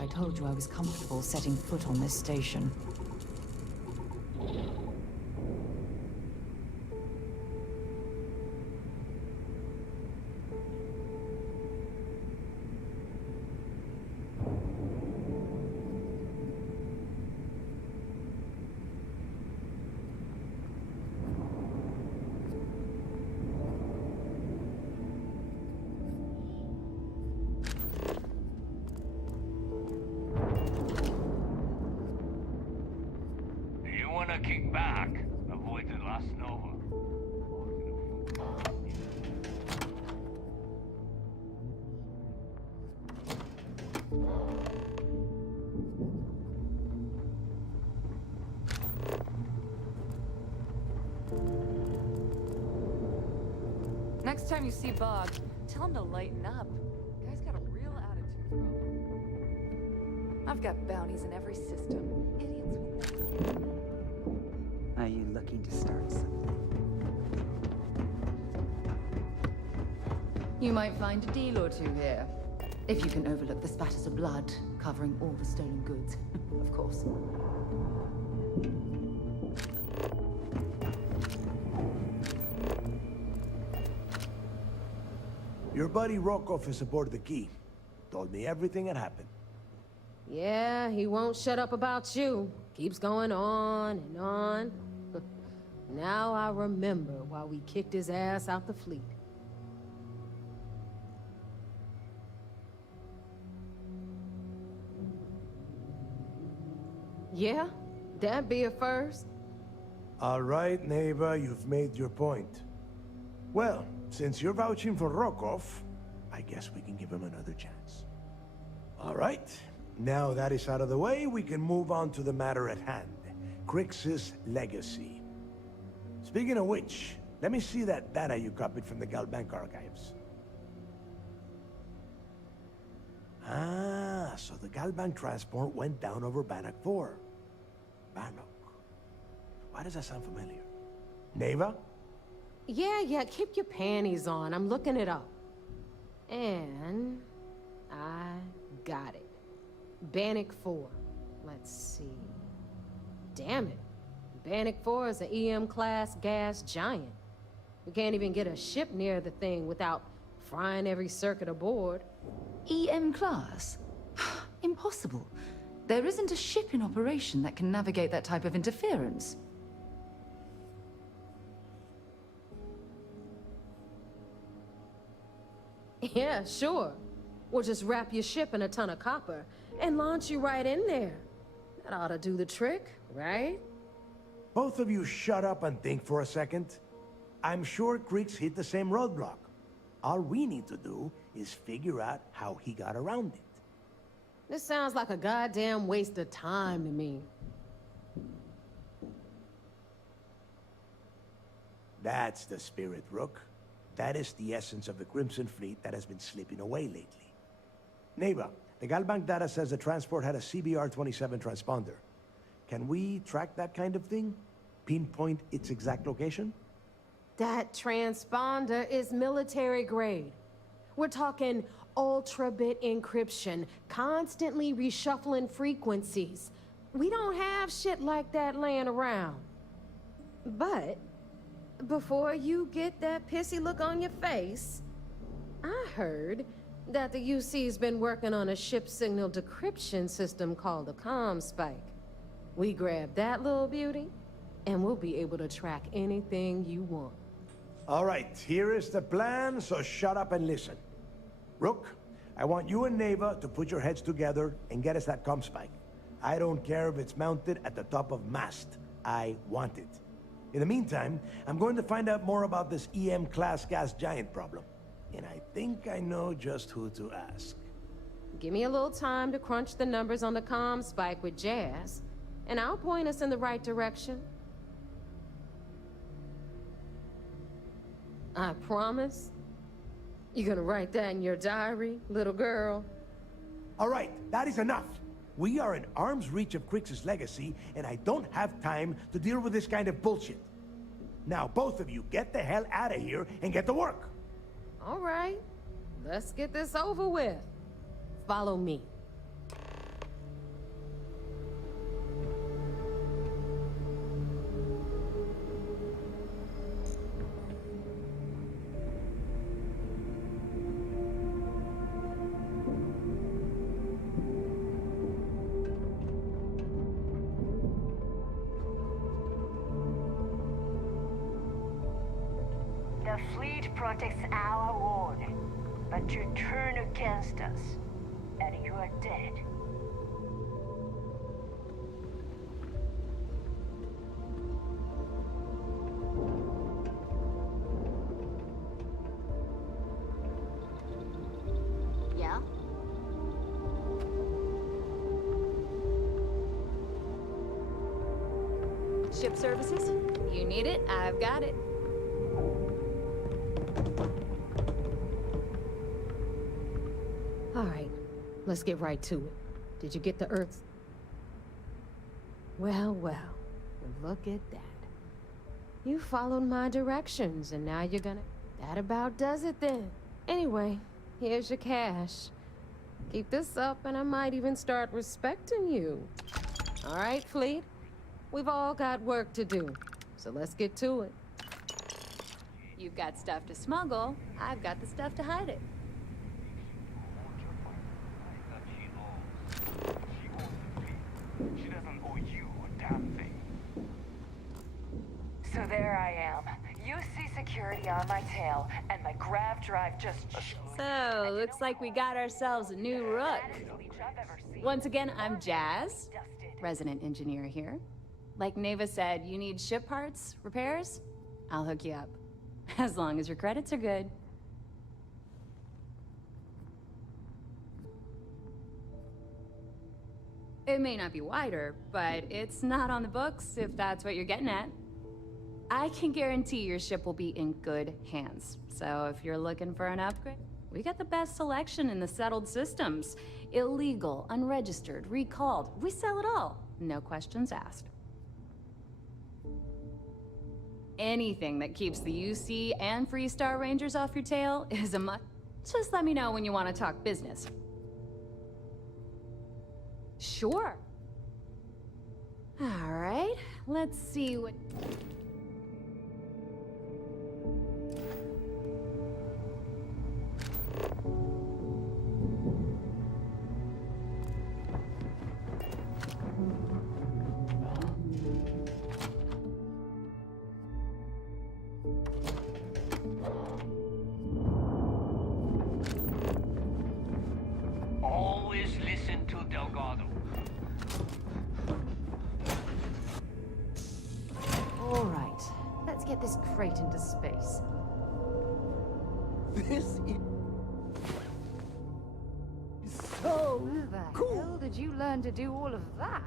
I told you I was comfortable setting foot on this station. Kick back. Avoid the last Nova. Next time you see Bog, tell him to lighten up. Guy's got a real attitude problem. I've got bounties in every system. Idiots will never get me. Are you looking to start something? You might find a deal or two here. If you can overlook the spatters of blood covering all the stolen goods, of course. Your buddy Rokov is aboard the Key. Told me everything that happened. Yeah, he won't shut up about you. Keeps going on and on. Now I remember why we kicked his ass out the fleet. Yeah, that'd be a first. All right, neighbor, you've made your point. Well, since you're vouching for Rokov, I guess we can give him another chance. All right, now that is out of the way, we can move on to the matter at hand. Crix's legacy. Speaking of which, let me see that data you copied from the Galbank archives. Ah, so the Galbank transport went down over Bannock 4. Bannock. Why does that sound familiar? Neva? Yeah, keep your panties on. I'm looking it up. And I got it. Bannock 4. Let's see. Damn it. Bannock 4 is an EM-class gas giant. We can't even get a ship near the thing without frying every circuit aboard. EM class? Impossible. There isn't a ship in operation that can navigate that type of interference. Yeah, sure. We'll just wrap your ship in a ton of copper and launch you right in there. That ought to do the trick, right? Both of you shut up and think for a second. I'm sure Crix hit the same roadblock. All we need to do is figure out how he got around it. This sounds like a goddamn waste of time to me. That's the spirit, Rook. That is the essence of the Crimson Fleet that has been slipping away lately. Neighbor, the Galbank data says the transport had a CBR-27 transponder. Can we track that kind of thing? Pinpoint its exact location? That transponder is military grade. We're talking ultra-bit encryption, constantly reshuffling frequencies. We don't have shit like that laying around. But before you get that pissy look on your face, I heard that the UC's been working on a ship signal decryption system called the ComSpike. We grab that little beauty, and we'll be able to track anything you want. All right, here is the plan, so shut up and listen. Rook, I want you and Neva to put your heads together and get us that ComSpike. I don't care if it's mounted at the top of mast. I want it. In the meantime, I'm going to find out more about this EM-class gas giant problem. And I think I know just who to ask. Give me a little time to crunch the numbers on the ComSpike with Jazz, and I'll point us in the right direction. I promise. You gonna write that in your diary, little girl? All right, that is enough. We are in arm's reach of Crix's legacy, and I don't have time to deal with this kind of bullshit. Now, both of you, get the hell out of here and get to work. All right, let's get this over with. Follow me. The fleet protects our world, but you turn against us, and you are dead. Yeah? Ship services? You need it, I've got it. All right, let's get right to it. Did you get the Earth's... Well, look at that. You followed my directions, and now you're gonna... That about does it then. Anyway, here's your cash. Keep this up, and I might even start respecting you. All right, Fleet? We've all got work to do, so let's get to it. You've got stuff to smuggle, I've got the stuff to hide it. She doesn't owe you a damn thing. So there I am. UC security on my tail, and my grav drive just... So, looks like we got ourselves a new rook. Once again, I'm Jazz, resident engineer here. Like Neva said, you need ship parts, repairs? I'll hook you up. As long as your credits are good. It may not be wider, but it's not on the books if that's what you're getting at. I can guarantee your ship will be in good hands. So if you're looking for an upgrade, we got the best selection in the settled systems. Illegal, unregistered, recalled. We sell it all. No questions asked. Anything that keeps the UC and Freestar Rangers off your tail is a must. Just let me know when you want to talk business. Sure. All right, let's see what... Always listen to Delgado. All right, let's get this crate into space. This is so Where the hell did you learn to do all of that?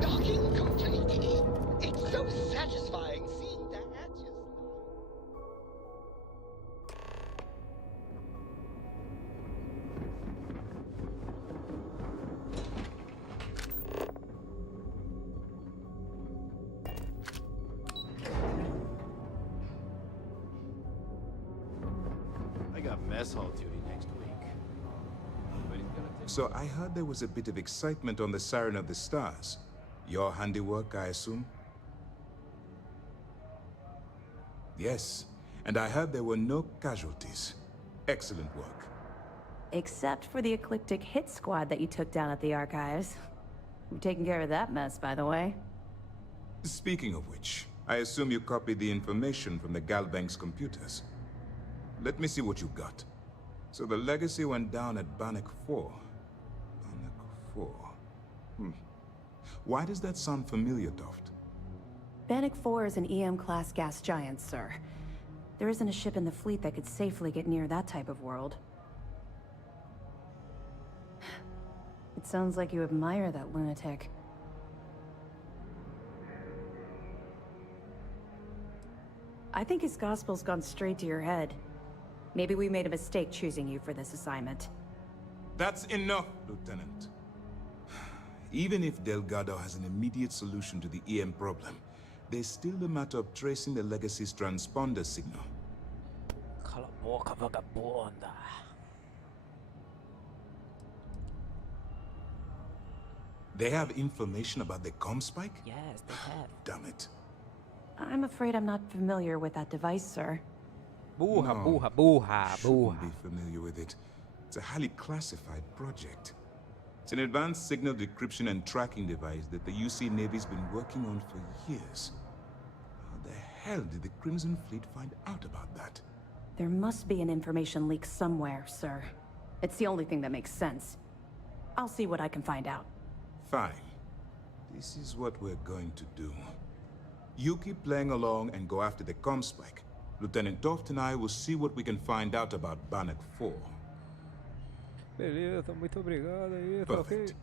Docking complete. It's so satisfying seeing that just... I got mess hall duty next week. So I heard there was a bit of excitement on the Siren of the Stars. Your handiwork, I assume? Yes, and I heard there were no casualties. Excellent work. Except for the eclectic hit squad that you took down at the archives. You've taken care of that mess, by the way. Speaking of which, I assume you copied the information from the Galbank's computers. Let me see what you got. So the legacy went down at Bannock 4. Bannock 4. Why does that sound familiar, Toft? Bannock 4 is an EM-class gas giant, sir. There isn't a ship in the fleet that could safely get near that type of world. It sounds like you admire that lunatic. I think his gospel's gone straight to your head. Maybe we made a mistake choosing you for this assignment. That's enough, Lieutenant. Even if Delgado has an immediate solution to the EM problem, there's still the matter of tracing the legacy's transponder signal. Cala a boca, vagabunda. They have information about the comm spike? Yes, they have. Damn it. I'm afraid I'm not familiar with that device, sir. Burra, No, burra, burra, shouldn't burra. be familiar with it. It's a highly classified project. It's an advanced signal decryption and tracking device that the UC Navy's been working on for years. How the hell did the Crimson Fleet find out about that? There must be an information leak somewhere, sir. It's the only thing that makes sense. I'll see what I can find out. Fine. This is what we're going to do. You keep playing along and go after the comm spike. Lieutenant Toft and I will see what we can find out about Bannock 4. Beleza, muito obrigado aí, tá ok? Perfect.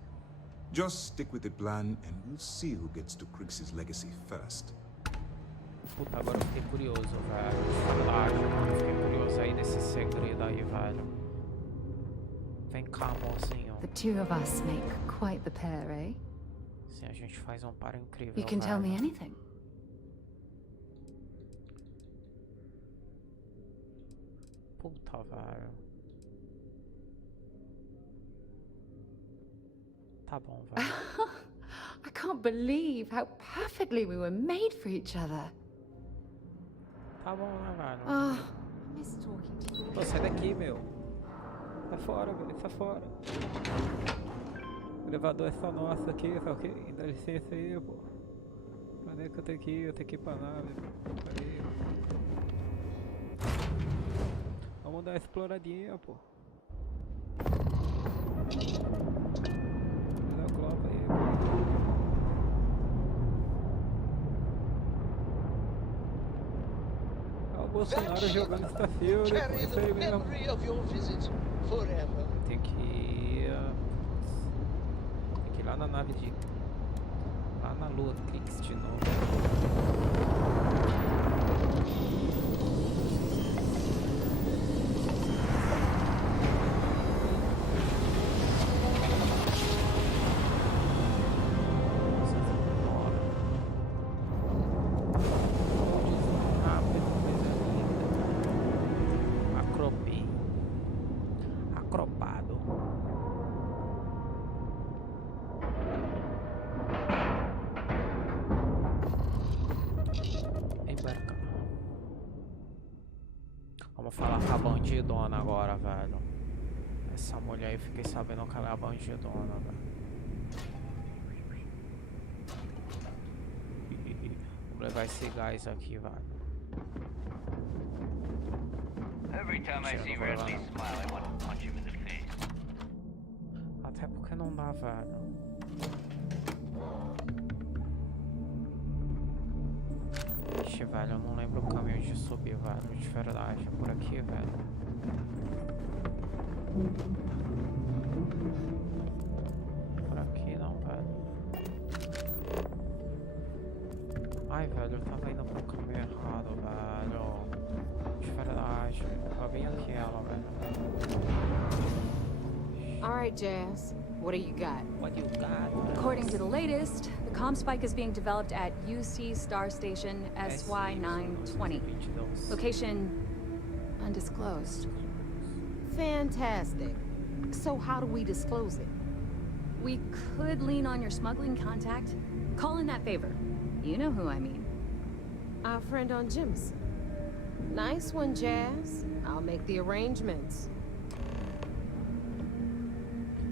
Just stick with the plan and we'll see who gets to Crix's legacy first. Puta, agora eu fiquei curioso, velho. Saudade, mano. Fiquei curioso aí desse segredo aí, velho. Vem cá, mocinho. The two of us make quite the pair, eh? Sim, a gente faz um par incrível, You can tell me velho. anything. Puta, velho. Tá bom, velho. I can't believe how perfectly we were made for each other. Tá bom, né, velho? Oh, I miss talking to you. Pô, sai daqui, meu. Sai fora, velho. Sai fora. O elevador é só nosso aqui, tá ok? Dá licença aí, pô. Onde é que eu tenho que ir? Eu tenho que ir pra nave. Peraí. Vamos dar uma exploradinha, pô. Dá o Globo aí, pô. Ah, o Bolsonaro jogando Starfield, pô. Isso aí mesmo. Tem que ir. Tem que ir lá na nave de. Lá na lua, Crix de novo. Acropado. Embarca. Vamos falar com a bandidona agora, velho. Essa mulher aí, fiquei sabendo que ela é a bandidona, velho. Vamos levar esse gás aqui, velho. Every time I see Redley smile, I want to punch him in the face. Até porque não dá, velho. Ixi, velho, eu não lembro o caminho de subir, velho. De verdade, é por aqui, velho. Por aqui não, velho. Ai, velho, eu tava indo pro caminho errado, velho. De verdade, tá bem aquela, velho. All right, Jazz. What do you got? What you got? According to the latest, the comm spike is being developed at UC Star Station SY-920. Location undisclosed. Fantastic. So how do we disclose it? We could lean on your smuggling contact. Call in that favor. You know who I mean. Our friend on Jim's. Nice one, Jazz. I'll make the arrangements.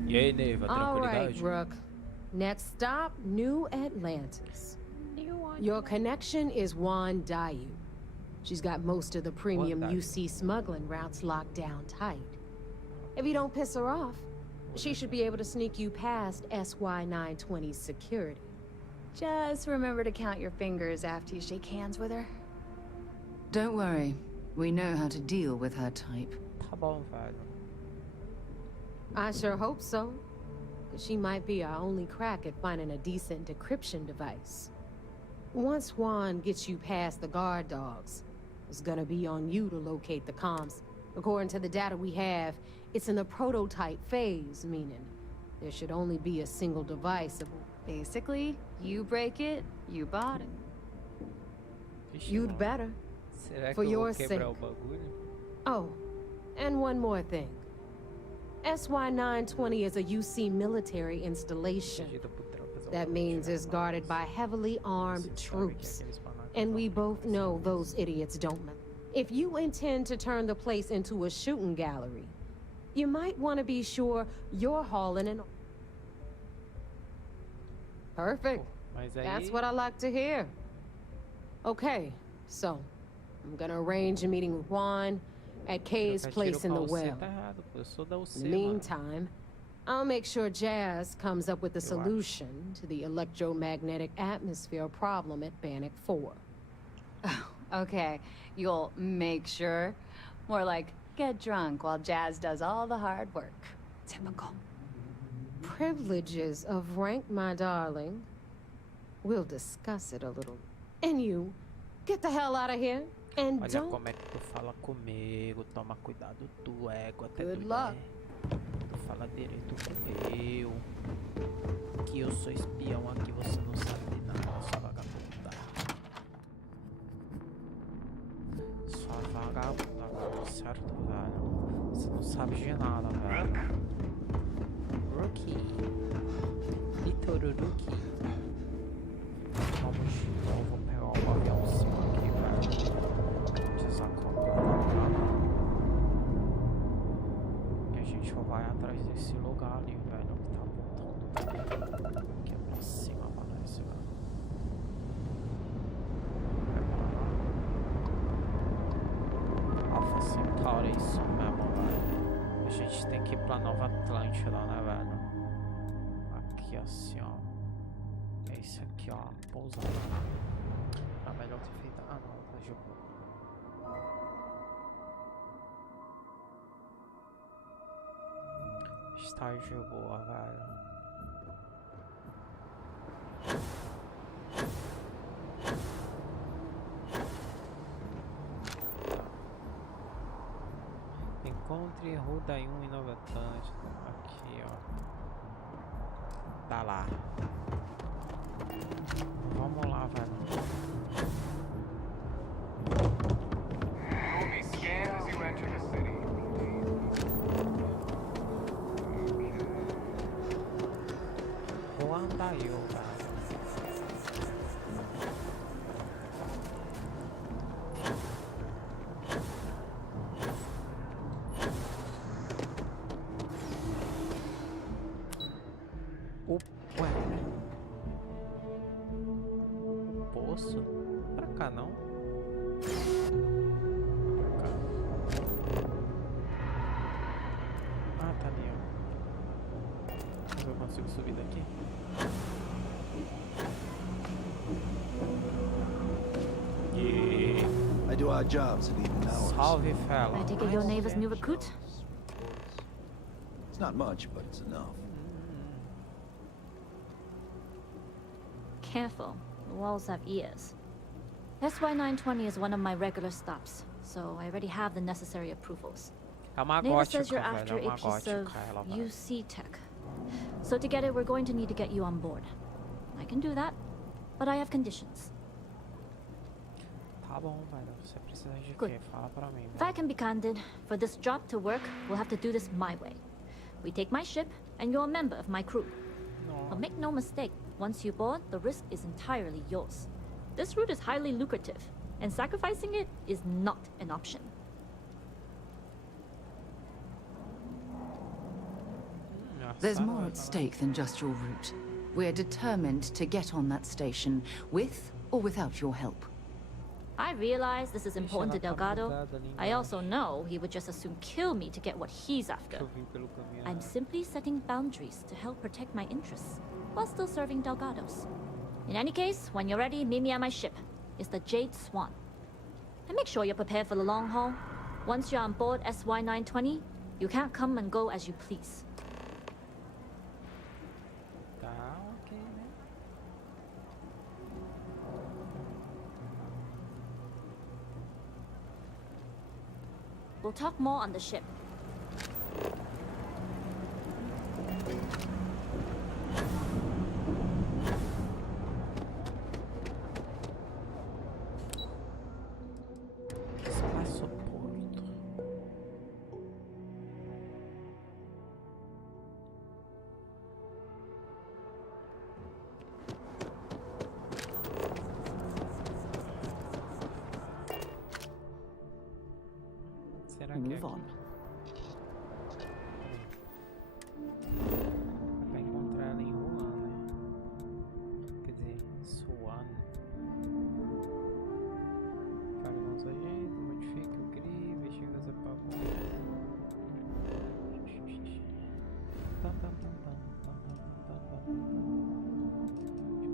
E aí, Neiva, All right, tranquilidade? Rook. Next stop, New Atlantis. Your connection is Juan Dayu. She's got most of the premium Juan Dayu. UC smuggling routes locked down tight. If you don't piss her off, she should be able to sneak you past SY-920's security. Just remember to count your fingers after you shake hands with her. Don't worry. We know how to deal with her type. Tá bom, velho. I sure hope so. 'Cause she might be our only crack at finding a decent decryption device. Once Juan gets you past the guard dogs, it's gonna be on you to locate the comms. According to the data we have, it's in the prototype phase, meaning there should only be a single device. Basically, you break it, you bought it. Vixe, You'd mano. better. Será For que eu your vou quebrar sake. o bagulho? Oh, and one more thing. SY-920 is a UC military installation. Pedido pro tropas ao That means it's guarded by heavily armed troops. And we both know those idiots don't know. If you intend to turn the place into a shooting gallery, you might want to be sure you're hauling an... Perfect. Mas aí... That's what I like to hear. Okay, so I'm gonna arrange a meeting with Juan at Kay's trocar place in tiro the pra você well. tá errado, pô. Eu sou da UC, In the mano. meantime, I'll make sure Jazz comes up with a Eu acho. solution to the electromagnetic atmosphere problem at Bannock 4. Okay, you'll make sure. More like, get drunk while Jazz does all the hard work. Typical. Privileges of rank, my darling. We'll discuss it a little. And you, get the hell out of here. And Olha don't... como é que tu fala comigo, toma cuidado, tu ego até Good tu luck. Tu fala direito com eu. Que eu sou espião aqui, você não sabe de nada, sua vagabunda. Sua vagabunda, velho, certo, velho? Você não sabe de nada, velho. Rookie. Little Rookie. Vamos de novo pegar o aviãozinho aqui, velho. Desacoplar. E a gente vai atrás desse lugar ali, velho, que tá apontando. Aqui é pra cima, parece, velho. Alpha Centauri, é isso mesmo, velho. A gente tem que ir pra Nova Atlântida, né, velho? Aqui assim, ó. É esse aqui, ó. Pousada. Ah, melhor ter feito. Ah, não, tá de boa. Está de boa, velho. Encontre Ruda 1 em Nova Atlântida. Aqui, ó. Tá lá. Vamos lá, velho. You will be scanned as you enter the city. Vou andar eu, velho. Ué. Poço? Pra cá não? Pra cá. Ah, tá ali, ó. Será que eu consigo subir daqui? I do odd jobs at even hours. Salve, fella. I take it your neighbor's new recruit? It's not much, but it's enough. Careful, the walls have ears. SY-920 is one of my regular stops, so I already have the necessary approvals. É uma Neighbor gótica, says you're velho. after É uma a piece of gótica, ela vai. UC tech. So together we're going to need to get you on board. I can do that, but I have conditions. Tá bom, velho. Você precisa de Good. quê? Fala pra mim, If I can be candid, for this job to work, we'll have to do this my way. We take my ship, and you're a member of my crew. But make no mistake, once you board, the risk is entirely yours. This route is highly lucrative, and sacrificing it is not an option. There's more at stake than just your route. We're determined to get on that station, with or without your help. I realize this is important to Delgado. I also know he would just as soon kill me to get what he's after. I'm simply setting boundaries to help protect my interests, while still serving Delgado's. In any case, when you're ready, meet me at my ship. It's the Jade Swan. And make sure you're prepared for the long haul. Once you're on board SY-920, you can't come and go as you please. We'll talk more on the ship. Move on. Pra encontrar ela em Wuhan, né? Quer dizer, Suan. Fale com os agentes, modifique o GRI, investiga as apagões. Deixa eu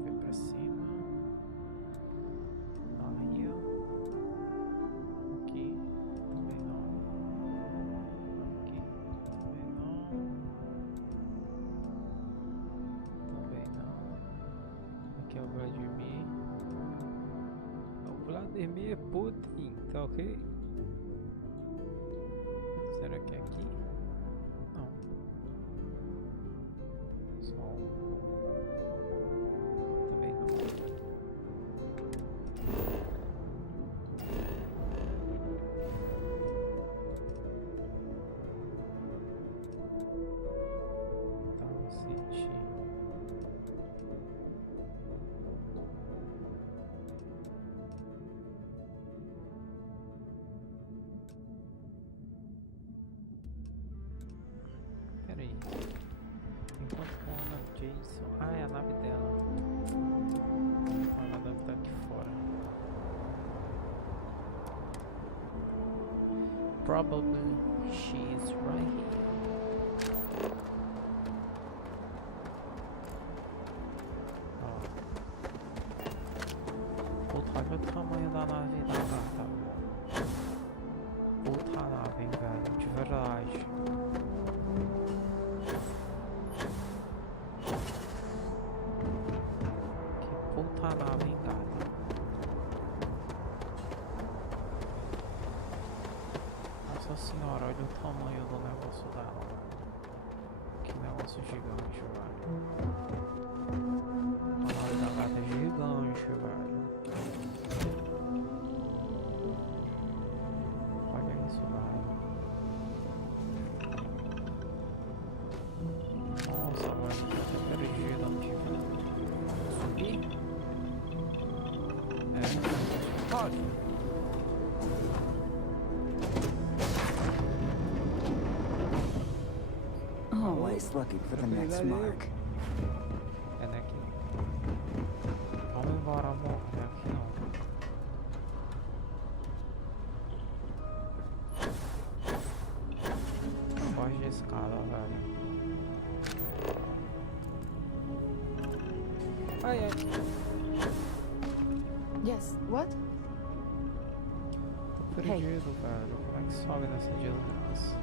ver pra cima. Aí, ó. Aqui. Também não. Aqui. Também não. Também não. Aqui é o Vladimir. O Vladimir Putin, tá ok? Será que é aqui? Não. Só um. Também não. Town City. Pera aí. Enquanto com a Jason. Ah, é a nave dela. Ela deve estar aqui fora. Probably she's right here. Puta, olha o tamanho da nave da gata. Puta nave, hein, velho. De verdade. Que puta nave, hein, gata. Nossa senhora, olha o tamanho do negócio dela. Que negócio gigante, velho. A nave da gata é gigante, velho. Olha isso, velho. Nossa, velho, tô até perdido aqui, velho. Subir? É, pode. Always looking for the next mark. É daqui. Vamos embora, amor. Não é aqui não. Eu gosto de escada, velho. Ai, ai. Yes, what? Tô perdido, velho. Como é que sobe nessa desgraça?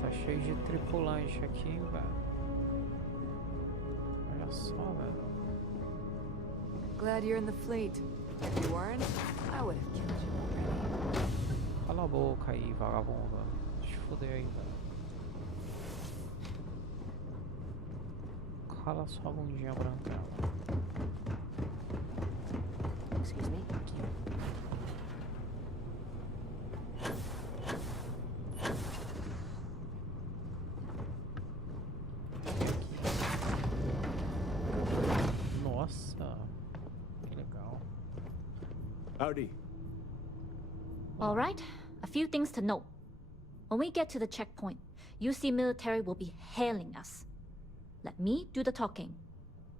Tá cheio de tripulante aqui, velho. Olha só, velho. Glad you're in the fleet. If you weren't, I would have killed you already. Cala a boca aí, vagabunda. Deixa eu foder aí, velho. Cala sua bundinha branca. Excuse me. Thank you. Nossa, que legal. Howdy. All right, a few things to note. When we get to the checkpoint, UC military will be hailing us. Let me do the talking.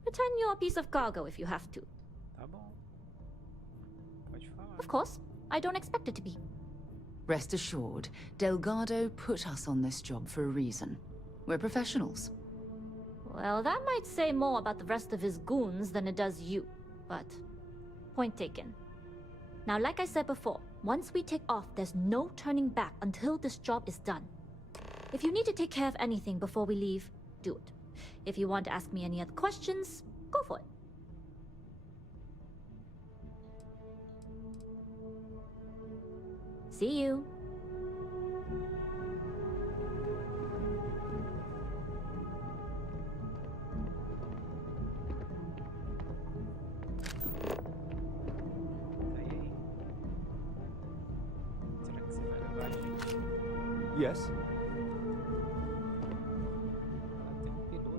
Pretend you're a piece of cargo if you have to. Tá bom. Pode falar. Of course, I don't expect it to be. Rest assured, Delgado put us on this job for a reason. We're professionals. Well, that might say more about the rest of his goons than it does you, but point taken. Now, like I said before, once we take off, there's no turning back until this job is done. If you need to take care of anything before we leave, do it. If you want to ask me any other questions, go for it. See you. Será que você vai levar a gente? Yes.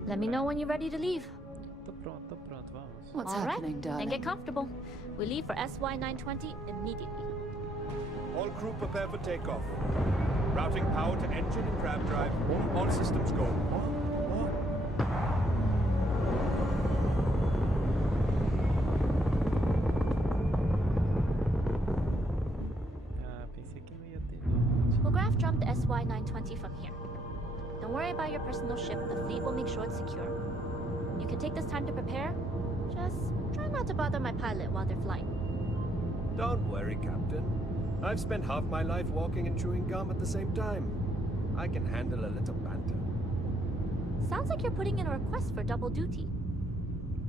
Let me know when you're ready to leave. Tô pronto, vamos. What's All right, happening, then darling? get comfortable. We leave for SY-920 immediately. All crew prepare for takeoff. Routing power to engine and crab drive. All systems go. Ah, pensei que não ia ter. We'll graph jump the SY-920 from here. Don't worry about your personal ship. The fleet will make sure it's secure. You can take this time to prepare. Just try not to bother my pilot while they're flying. Don't worry, Captain. I've spent half my life walking and chewing gum at the same time. I can handle a little banter. Sounds like you're putting in a request for double duty.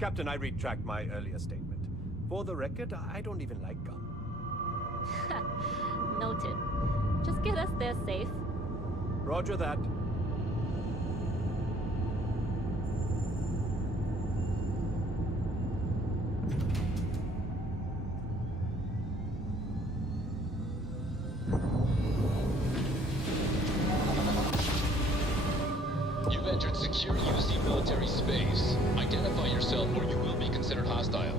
Captain, I retract my earlier statement. For the record, I don't even like gum. Noted. Just get us there safe. Roger that. You've entered secure UC military space. Identify yourself or you will be considered hostile.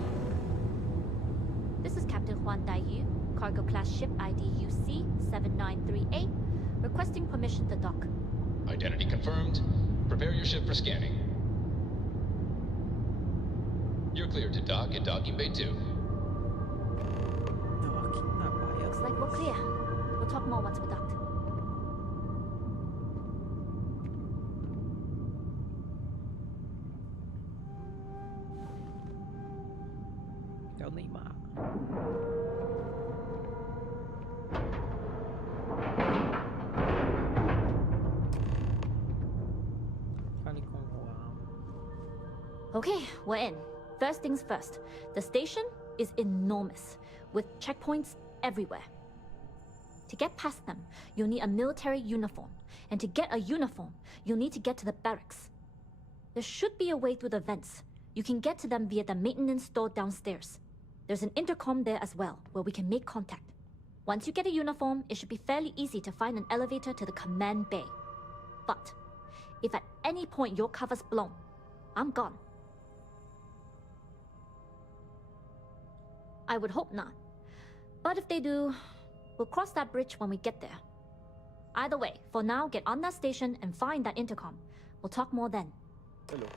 This is Captain Juan Daiyu, cargo class ship ID UC-7938, requesting permission to dock. Identity confirmed. Prepare your ship for scanning. You're cleared to dock at docking bay 2. Looks like we're clear. We'll talk more once we're docked. É o Neymar. Fale com o Juan. Okay, we're in. First things first. The station is enormous, with checkpoints everywhere. To get past them, you'll need a military uniform. And to get a uniform, you'll need to get to the barracks. There should be a way through the vents. You can get to them via the maintenance store downstairs. There's an intercom there as well, where we can make contact. Once you get a uniform, it should be fairly easy to find an elevator to the command bay. But if at any point your cover's blown, I'm gone. I would hope not. But if they do, we'll cross that bridge when we get there. Either way, for now, get on that station and find that intercom. We'll talk more then. Hello.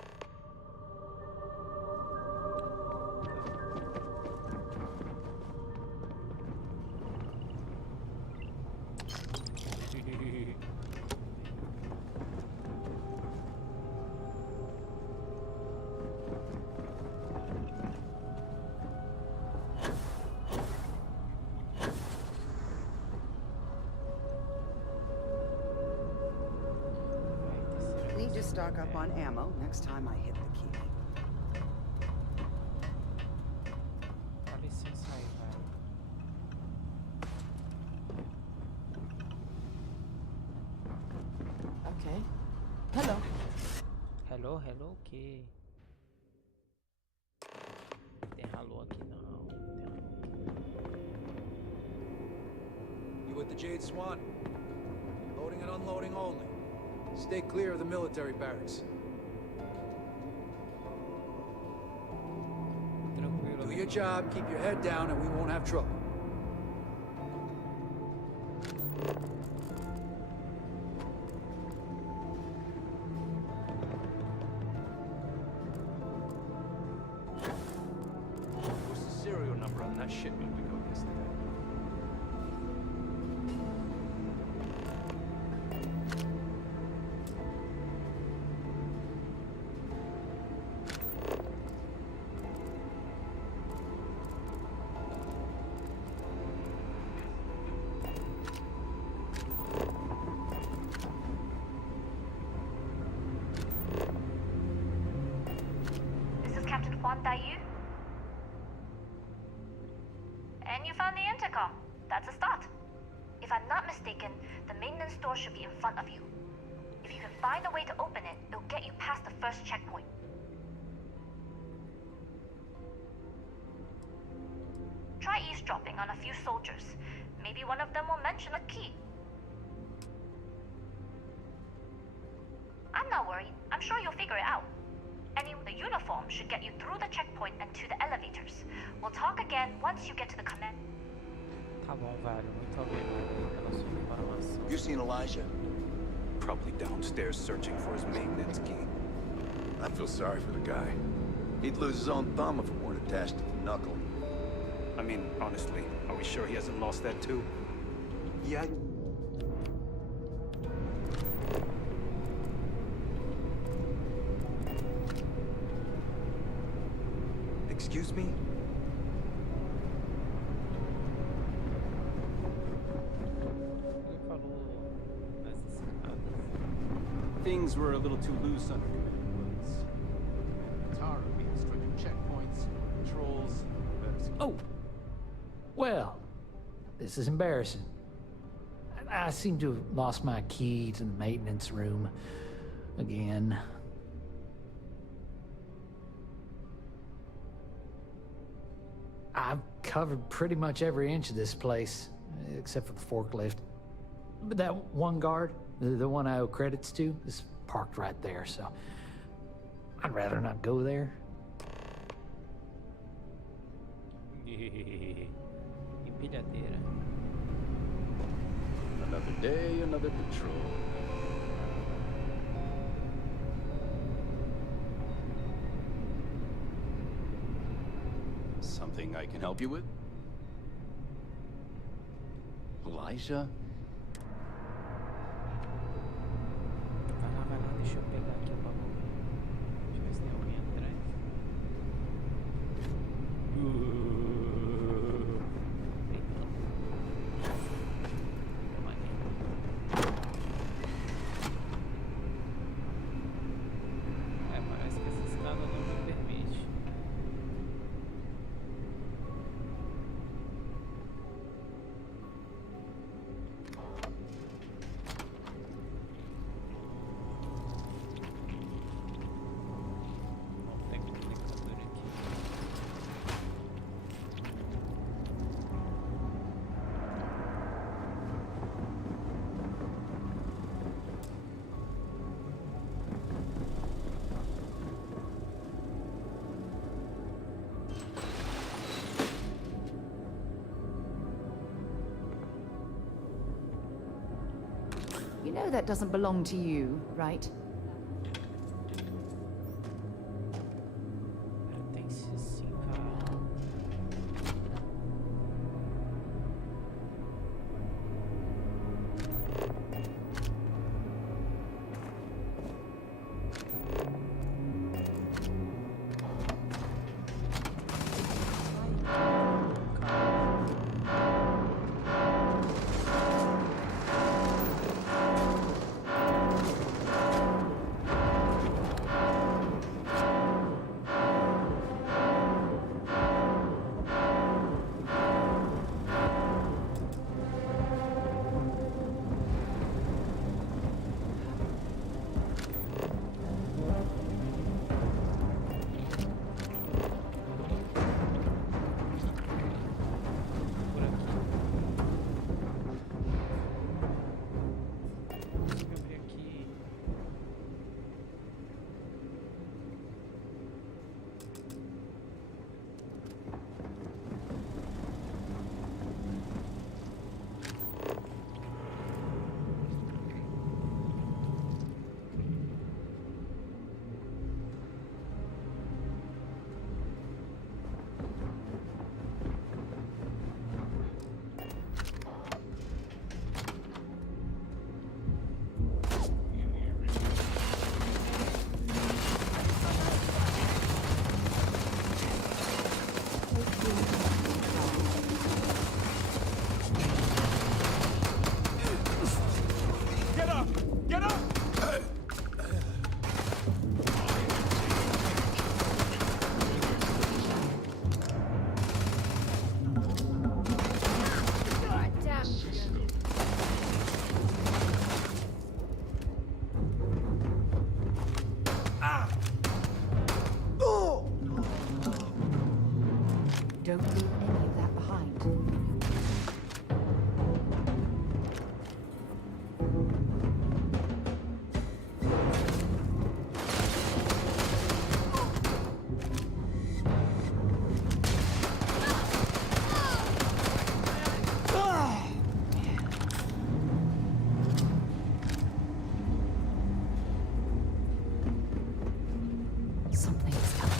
Need to stock up on ammo next time I hit the key. Dá licença aí, velho. Okay. Hello. Hello, hello, o quê? Tem alô aqui não. Tem alô aqui. You with the Jade Swan? Loading and unloading only. Stay clear of the military barracks. Tranquilo. Do your job, keep your head down, and we won't have trouble. on that shipment we got yesterday. This is Captain Huan Daiyu. And you found the intercom. That's a start. If I'm not mistaken, the maintenance door should be in front of you. If you can find a way to open it, it'll get you past the first checkpoint. Try eavesdropping on a few soldiers. Maybe one of them will mention a key. I'm not worried. I'm sure you'll figure it out. Anyway, the uniform should get you through the checkpoint and to the elevators. We'll talk again once you get to the command. Tá bom, velho. Muito obrigado pela sua informação. You seen Elijah? Probably downstairs searching for his maintenance key. I feel sorry for the guy. He'd lose his own thumb if it weren't attached to the knuckle. I mean, honestly, are we sure he hasn't lost that too? Yeah. Excuse me? Things were a little too loose under Commander Woods. Tara being strict checkpoints, patrols, better security. Oh! Well, this is embarrassing. I seem to have lost my key to the maintenance room again. I've covered pretty much every inch of this place, except for the forklift. But that one guard, the one I owe credits to, is parked right there, so I'd rather not go there. Empilhadeira. Another day, another patrol. Something I can help you with? Elijah? Vai lá, deixa eu pegar aqui o bagulho. Deixa eu ver se tem alguém atrás. É, parece que essa escada não me permite. You know that doesn't belong to you, right? Pertence sim, cara. Get up! Get up! God damn. Don't leave any of that behind. Something's coming.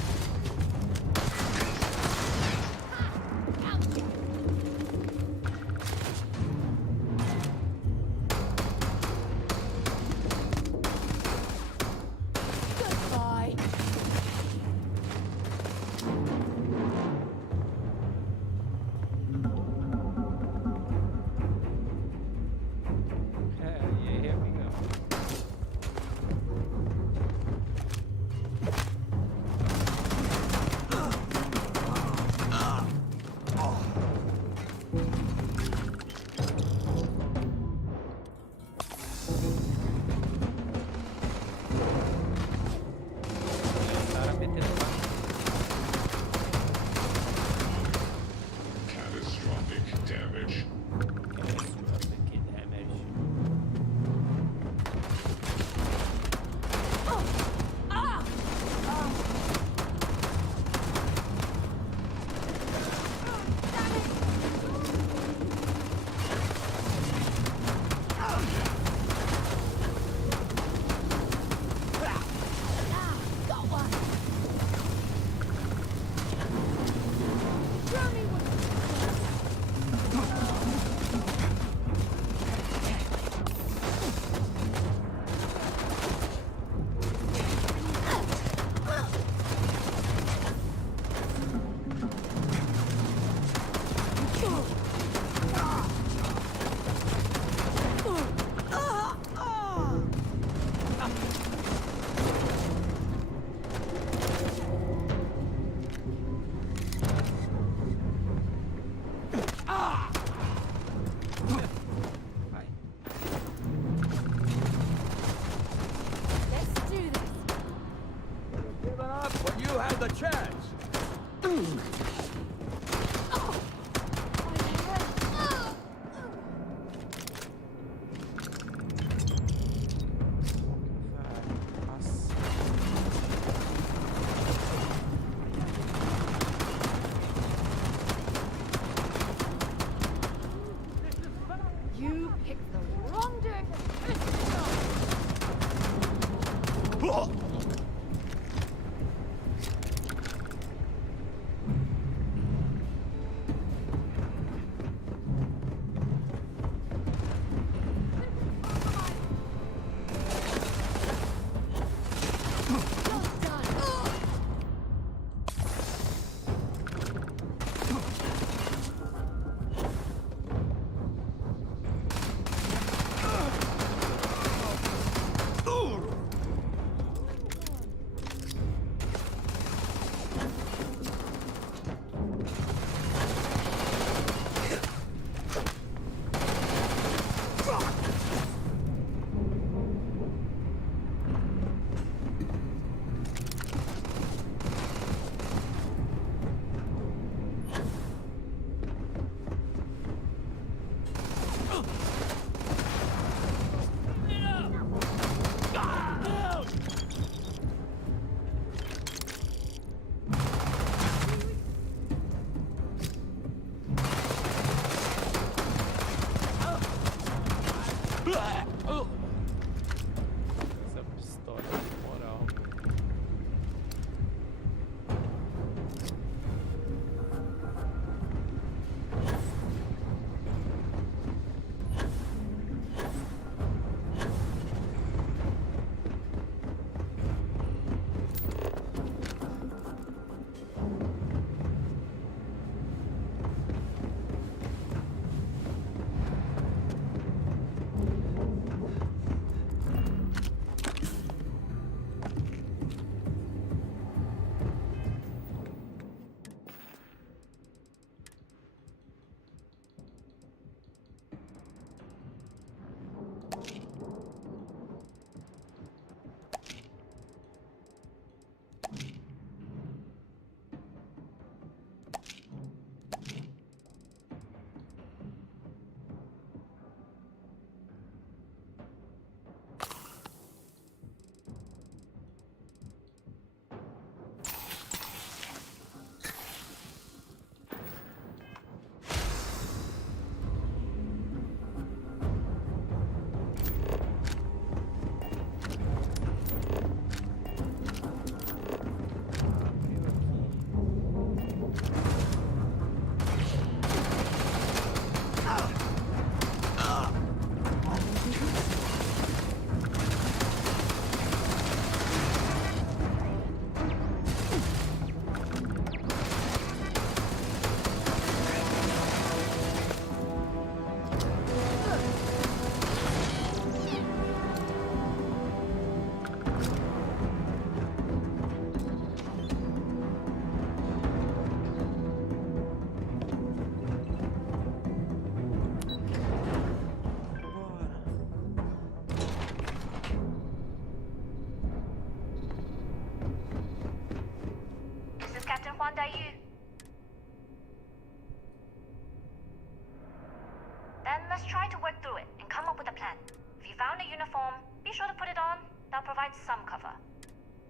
Just try to work through it and come up with a plan. If you found a uniform, be sure to put it on. That'll provide some cover.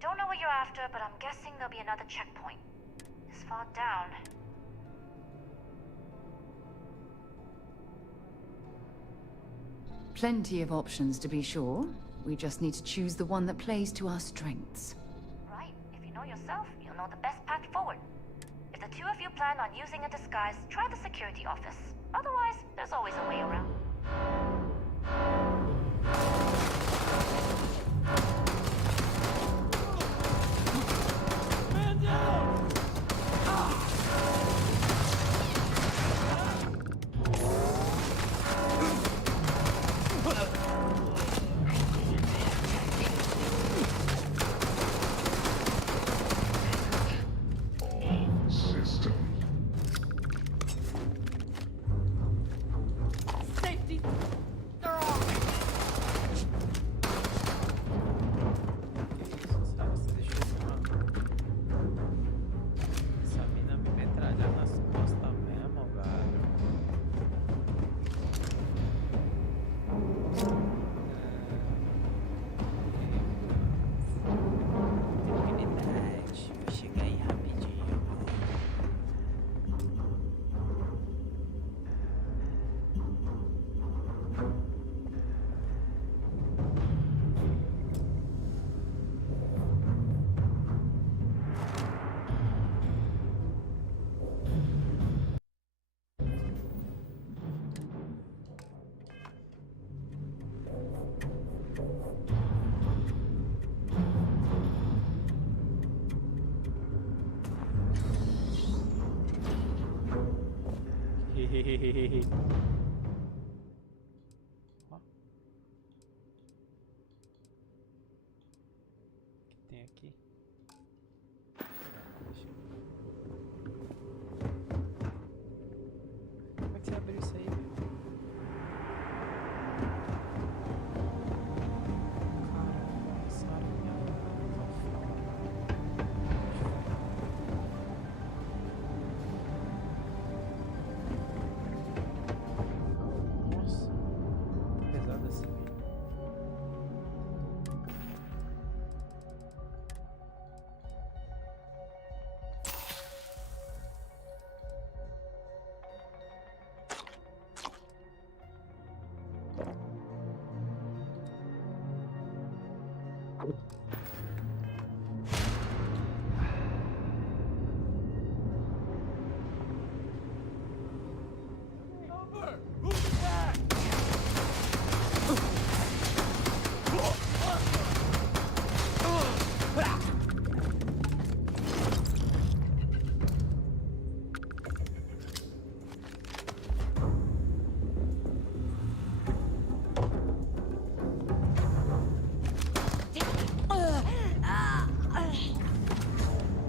Don't know what you're after, but I'm guessing there'll be another checkpoint. This far down. Plenty of options to be sure. We just need to choose the one that plays to our strengths. Right. If you know yourself, you'll know the best path forward. If the two of you plan on using a disguise, try the security office. Otherwise, there's always a way around. Man down! Safety. They're off. Essa mina me metralha nas costas mesmo, velho. Dignidade, vou chegar aí rapidinho. Hehehehe. Ó. O que tem aqui? Deixa eu ver. Como é que você abriu isso aí, velho? Caramba, passaram minha mão pra fora. Nossa, tá pesado assim.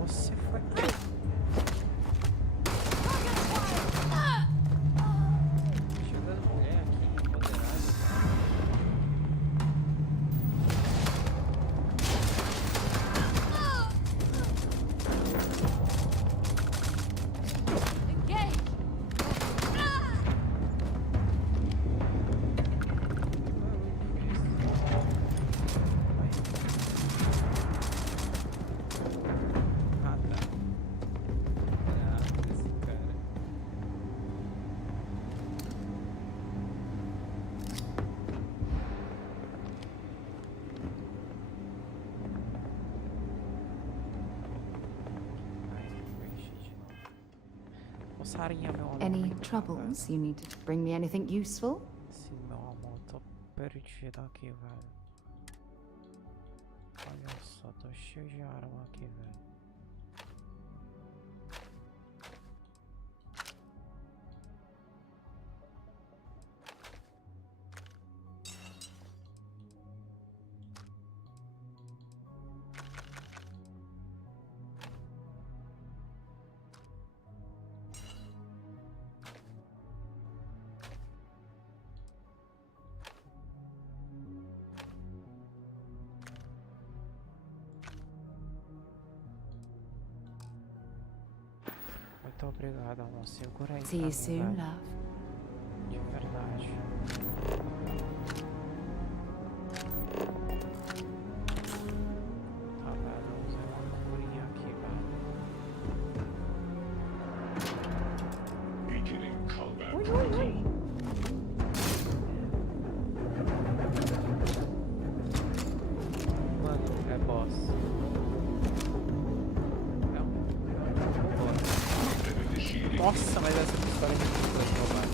Você foi. Chegando mulher aqui, empoderada. Engage. Ah, tá. Ah, esse cara. Moçarinha, meu amor. Any troubles? You need to bring me anything useful? Sim, meu amor, tô perdido aqui, velho. Olha só, tô cheio de arma aqui, velho. Muito obrigado, amor. Segura aí. See pra you mim, soon, velho. love. De verdade. Tá, velho, vamos usar uma curinha aqui, velho. Ui, ui, ui. Mano, é boss. Não, boss. Nossa, mas essa história é muito legal, velho.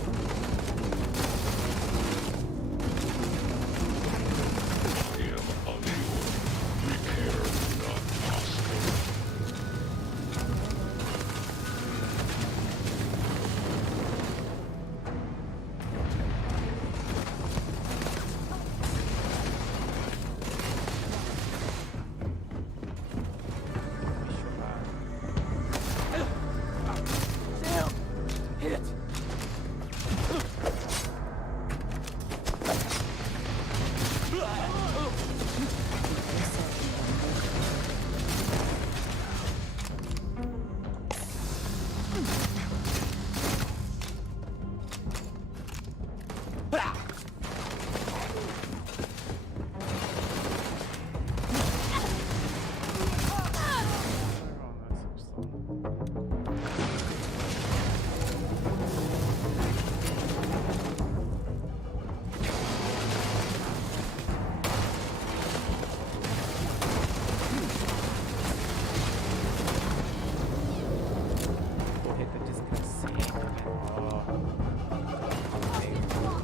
Porreta desgracinha, menor.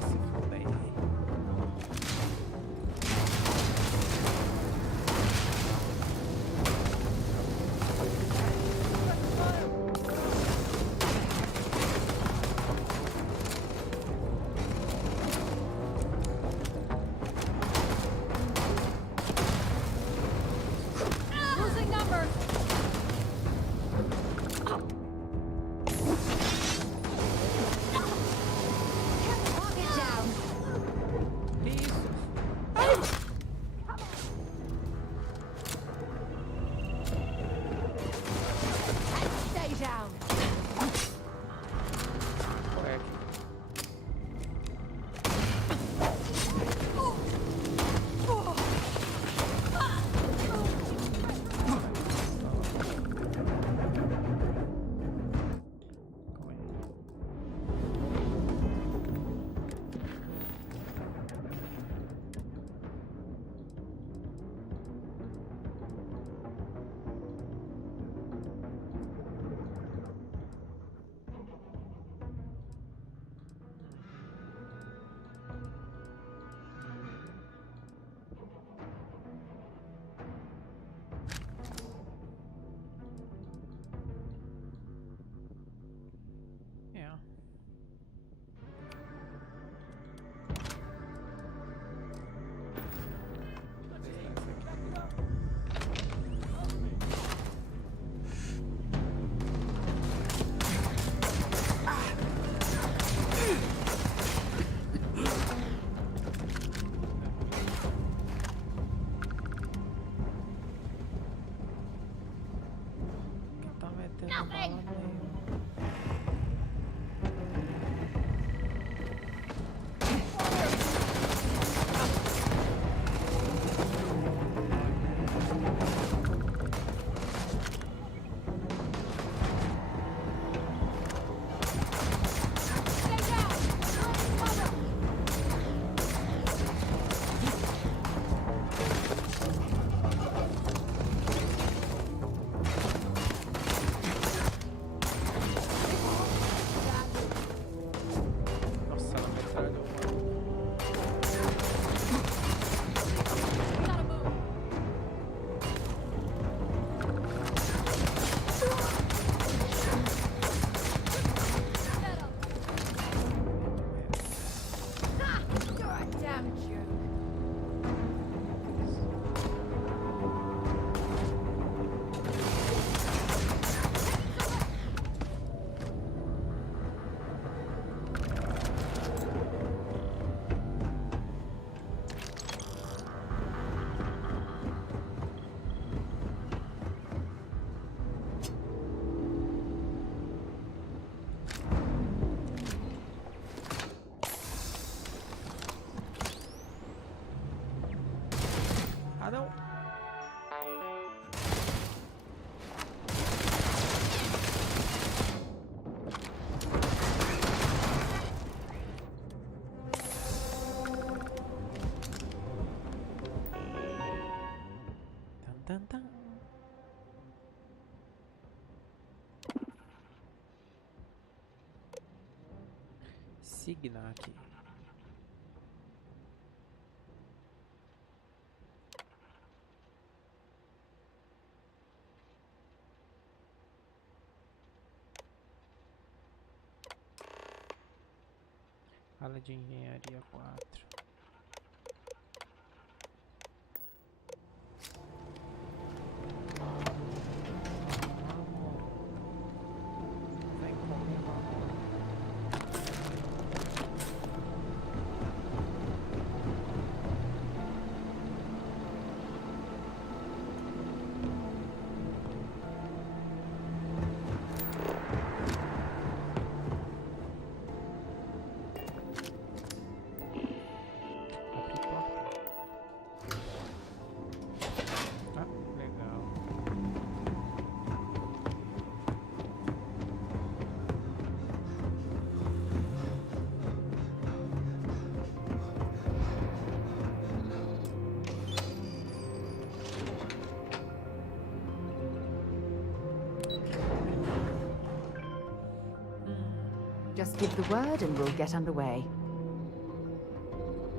Se fuder. Losing number. Signa aqui. Ala de engenharia 4. Just give the word and we'll get underway.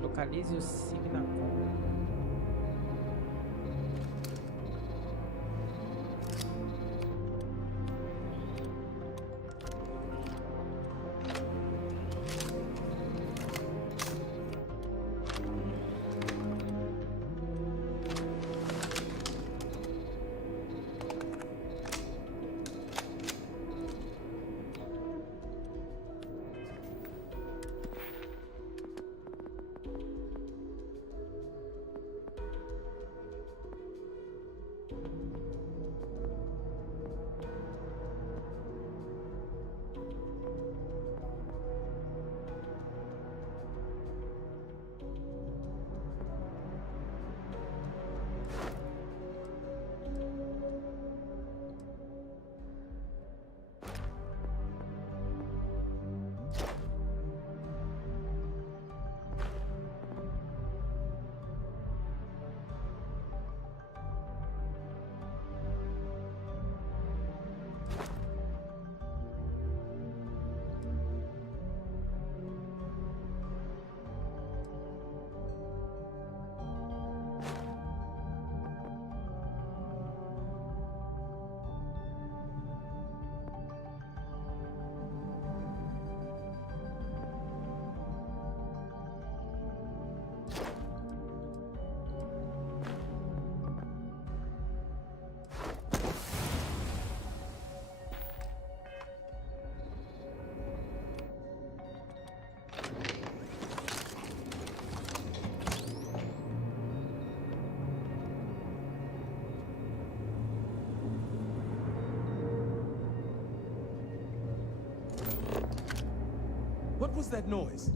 Localize o Signacom. What was that noise?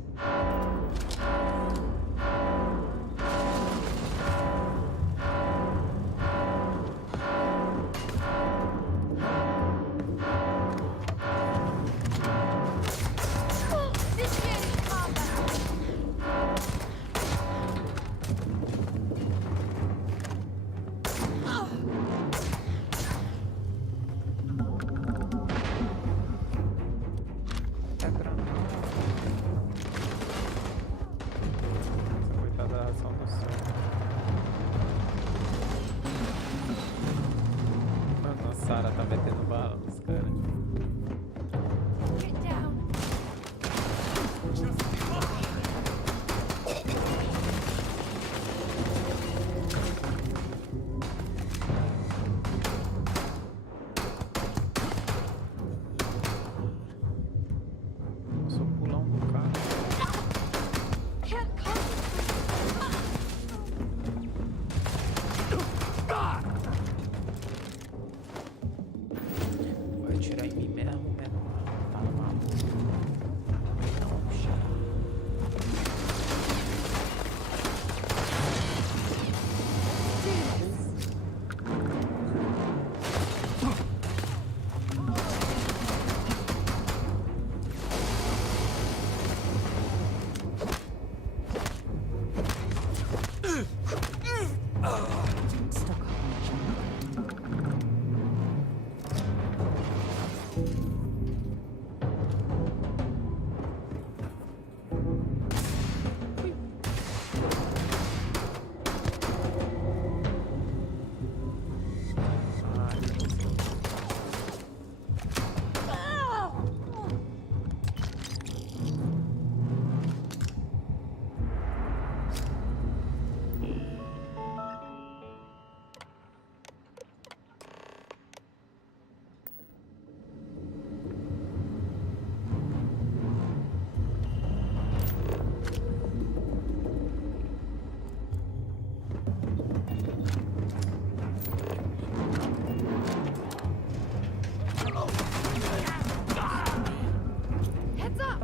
Heads up!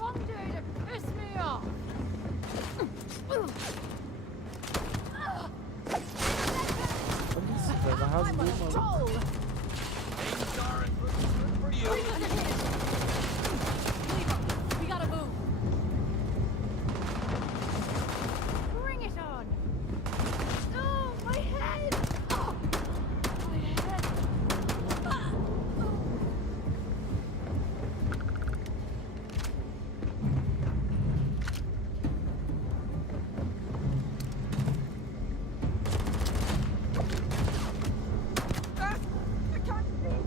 Wrong day to piss me off! Olha isso, velho. Arrasou, mano. We gotta move. Bring it on. Oh, my head. Oh, my head. Ah. I can't see.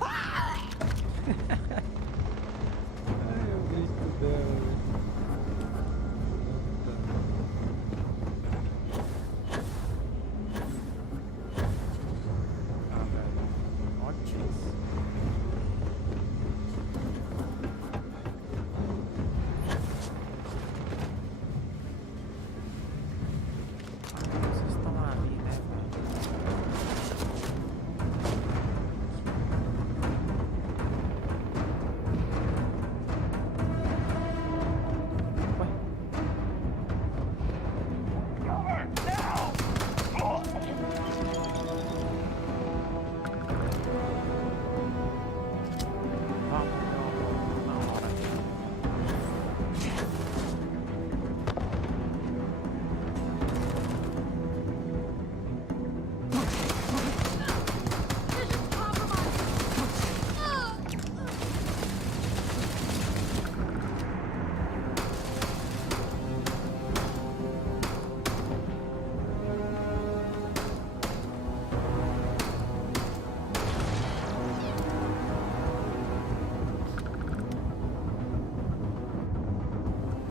Ai, o grito dela, velho. Ah, velho. Ótimo isso. Vocês estão ali, né,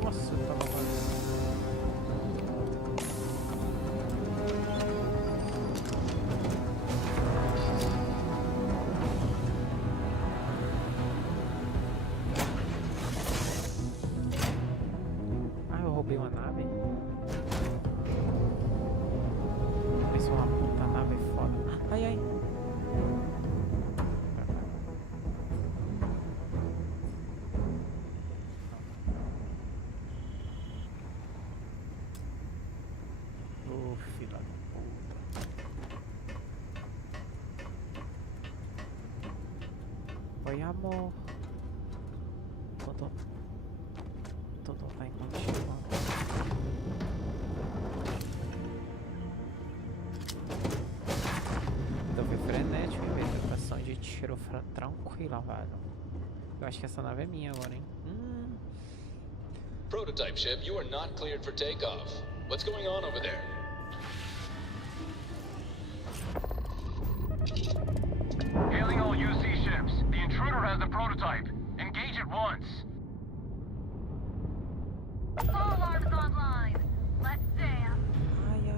Nossa, eu tava vazio. Ah, eu roubei uma nave. Isso é uma puta nave foda. Ai, ai. Ô, filha da puta. Oi, amor. Tudo bem contigo? Eu vi frenético em interpretação de tiro tranquila, velho. Eu acho que essa nave é minha agora, hein? Prototype ship, you are not cleared for takeoff. What's going on over there? Hailing all UC ships. The intruder has the prototype. Engage at once. All arms online. Let's dance. Ai, ai, ai.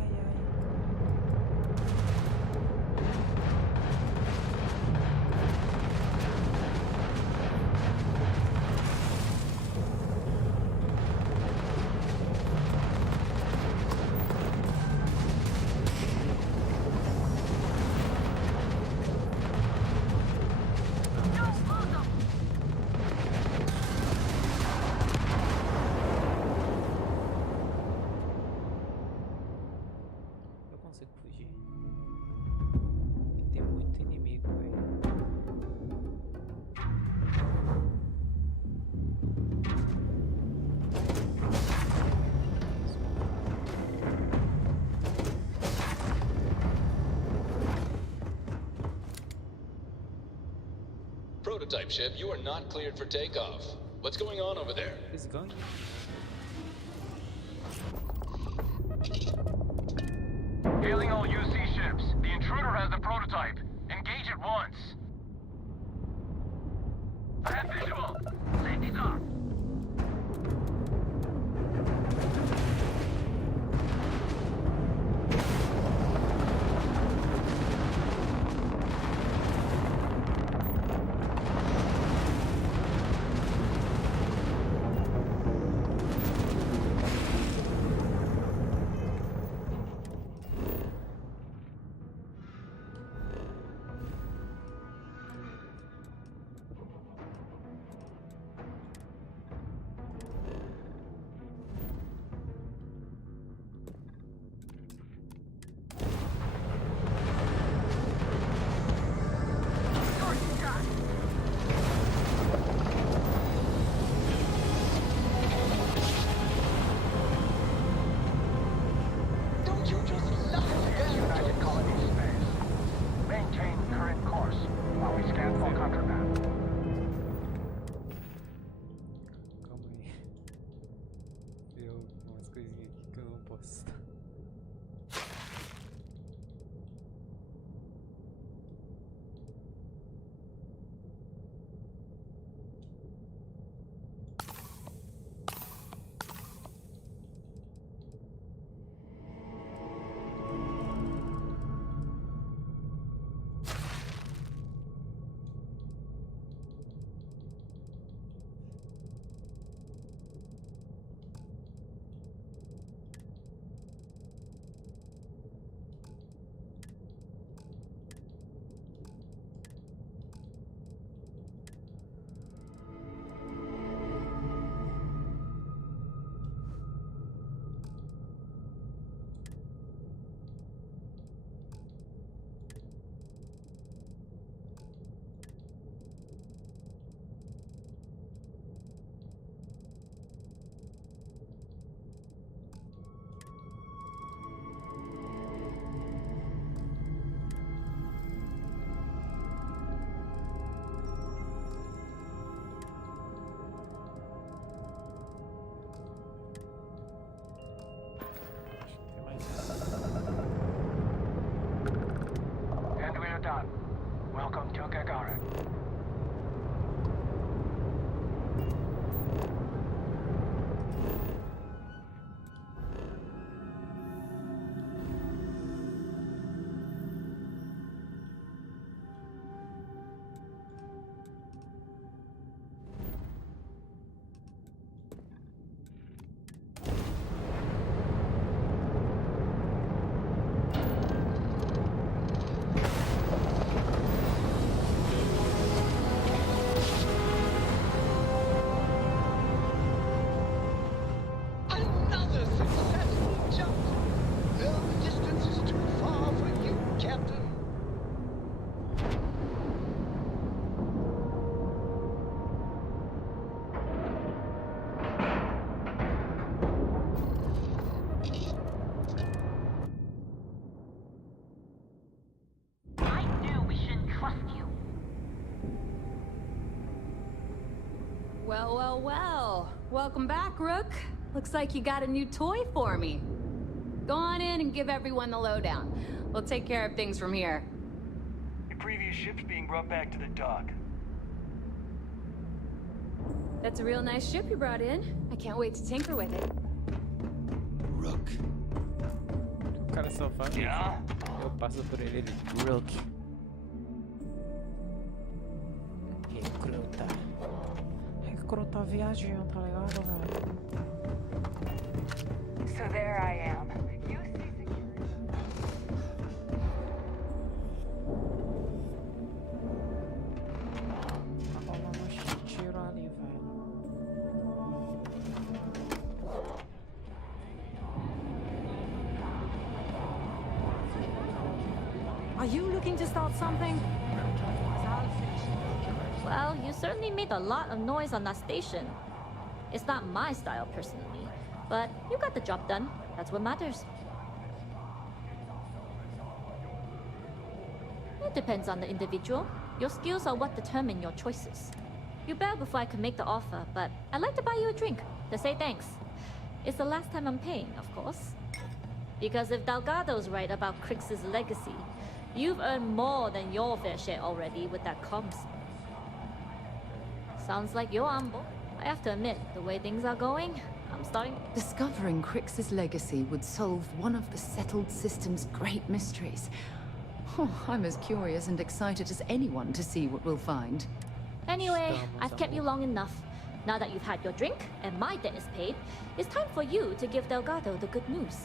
Prototype ship, you are not cleared for takeoff. What's going on over there? It's going. Hailing all UC ships. The intruder has the prototype. Engage it once. I have visual. Safety's off. done. Welcome to Gagarin. Another successful jump. No distance is too far for you, Captain. I knew we shouldn't trust you. Well, well, well. Welcome back, Rook. Looks like you got a new toy for me. Go on in and give everyone the lowdown. We'll take care of things from here. Your previous ship's being brought back to the dock. That's a real nice ship you brought in. I can't wait to tinker with it. Rook. O cara só fala. Yeah? Eu passo por ele, Rook. Recruta. Recruta viajando, tá ligado, velho? So there I am. You see Tá rolando tiro ali, velho. Are you looking to start something? Well, you certainly made a lot of noise on that station. It's not my style personally, but you got the job done. That's what matters. It depends on the individual. Your skills are what determine your choices. You bailed before I could make the offer, but I'd like to buy you a drink to say thanks. It's the last time I'm paying, of course. Because if Delgado's right about Crix's legacy, you've earned more than your fair share already with that comms. Sounds like you're on board. I have to admit, the way things are going, I'm starting... Discovering Crix's legacy would solve one of the settled system's great mysteries. Oh, I'm as curious and excited as anyone to see what we'll find. Anyway, I've kept you long enough. Now that you've had your drink and my debt is paid, it's time for you to give Delgado the good news.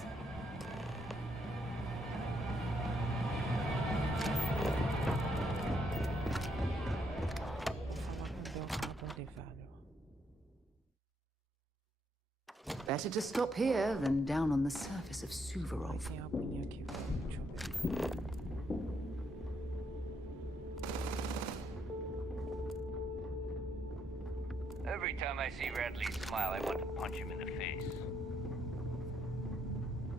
Better to stop here than down on the surface of Suvorov. Every time I see Radley smile, I want to punch him in the face.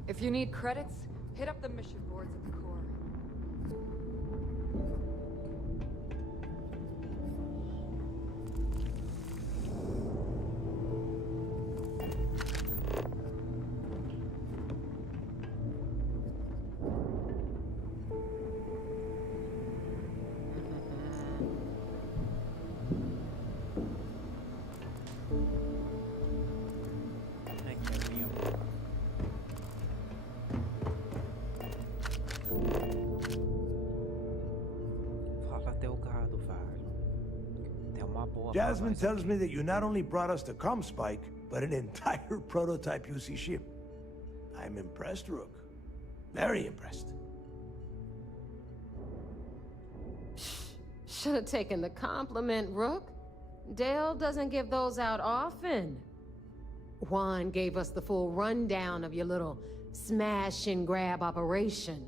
If you need credits, hit up the mission boards at the core. Jasmine tells me that you not only brought us the comm spike, but an entire prototype UC ship. I'm impressed, Rook. Very impressed. Should have taken the compliment, Rook. Dale doesn't give those out often. Juan gave us the full rundown of your little smash and grab operation.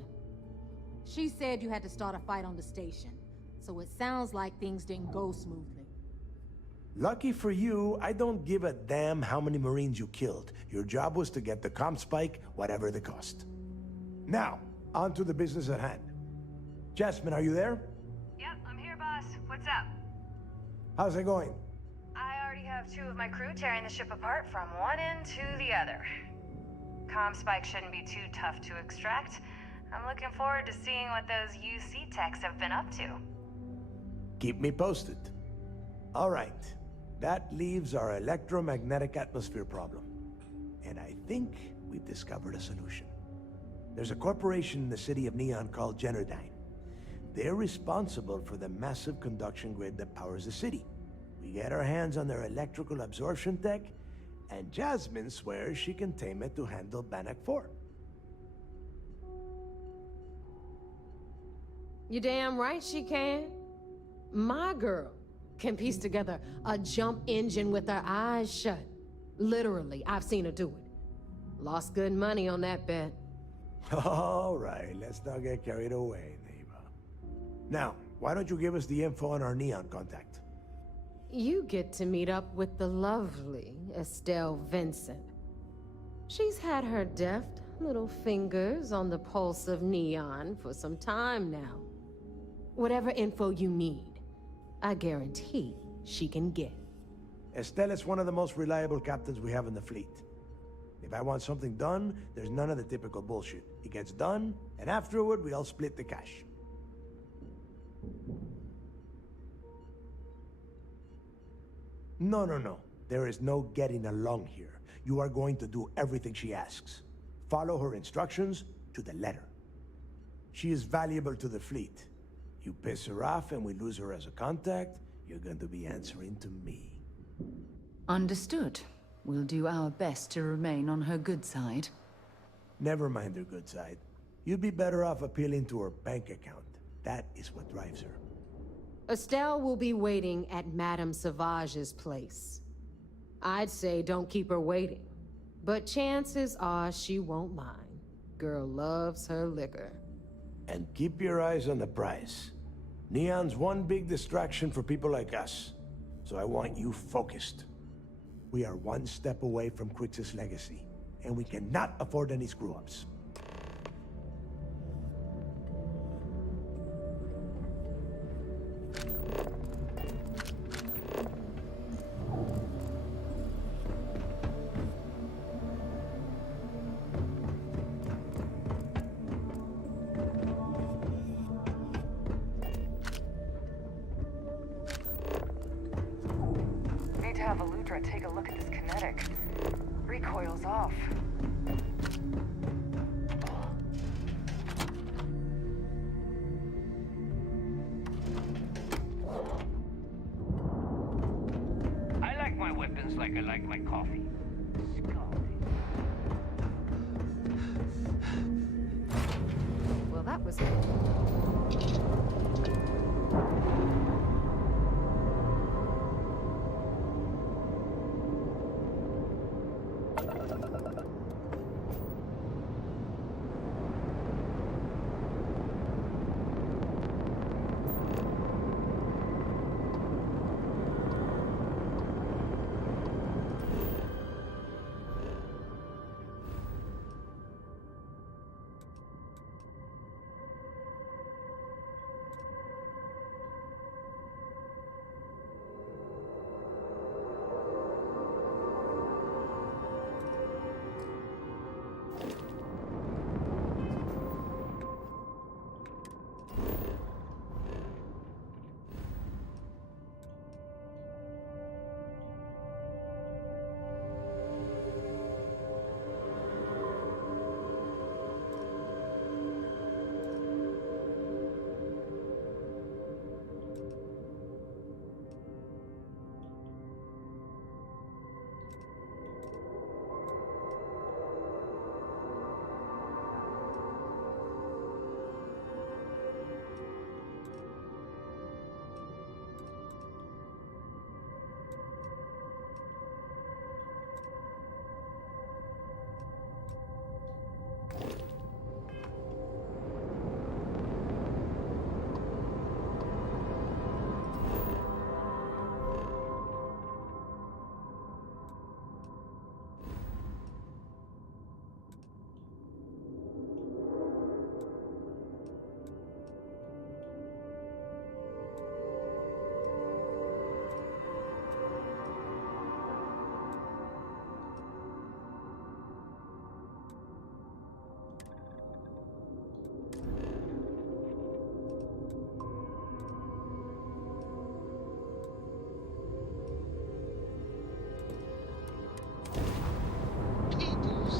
She said you had to start a fight on the station, so it sounds like things didn't go smoothly. Lucky for you, I don't give a damn how many Marines you killed. Your job was to get the comm spike, whatever the cost. Now, on to the business at hand. Jasmine, are you there? Yep, I'm here, boss. What's up? How's it going? I already have 2 of my crew tearing the ship apart from one end to the other. Comm spike shouldn't be too tough to extract. I'm looking forward to seeing what those UC techs have been up to. Keep me posted. All right. That leaves our electromagnetic atmosphere problem. And I think we've discovered a solution. There's a corporation in the city of Neon called Generdyne. They're responsible for the massive conduction grid that powers the city. We get our hands on their electrical absorption tech, and Jasmine swears she can tame it to handle Bannock 4. You damn right she can. My girl can piece together a jump engine with her eyes shut. Literally, I've seen her do it. Lost good money on that bet. All right, let's not get carried away, Neva. Now, why don't you give us the info on our Neon contact? You get to meet up with the lovely Estelle Vincent. She's had her deft little fingers on the pulse of Neon for some time now. Whatever info you need, I guarantee she can get. Estelle is one of the most reliable captains we have in the fleet. If I want something done, there's none of the typical bullshit. It gets done, and afterward, we all split the cash. No. There is no getting along here. You are going to do everything she asks. Follow her instructions to the letter. She is valuable to the fleet. You piss her off and we lose her as a contact, you're going to be answering to me. Understood. We'll do our best to remain on her good side. Never mind her good side. You'd be better off appealing to her bank account. That is what drives her. Estelle will be waiting at Madame Sauvage's place. I'd say don't keep her waiting, but chances are she won't mind. Girl loves her liquor. And keep your eyes on the prize. Neon's one big distraction for people like us, so I want you focused. We are one step away from Crix's legacy, and we cannot afford any screw-ups. after I take a look at this kinetic. Recoil's off. I like my weapons like I like my coffee. Well, that was...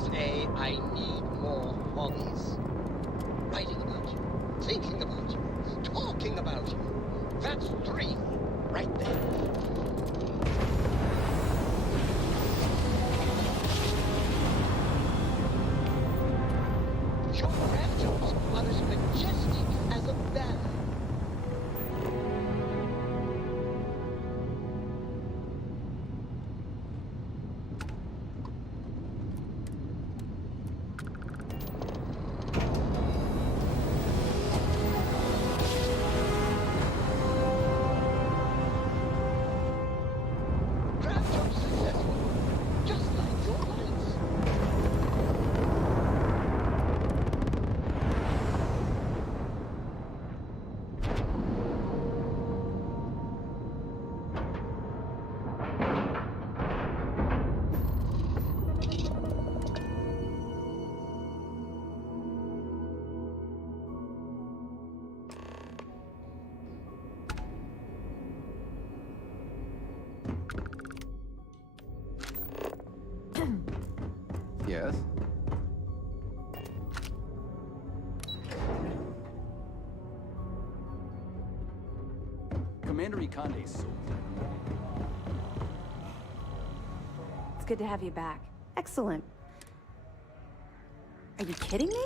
Say I need more hobbies. Writing about you, thinking about you, talking about you. That's 3 right there. Your raptors are as majestic as a banner. Yes? Commander Ikande's sold. It's good to have you back. Excellent. Are you kidding me?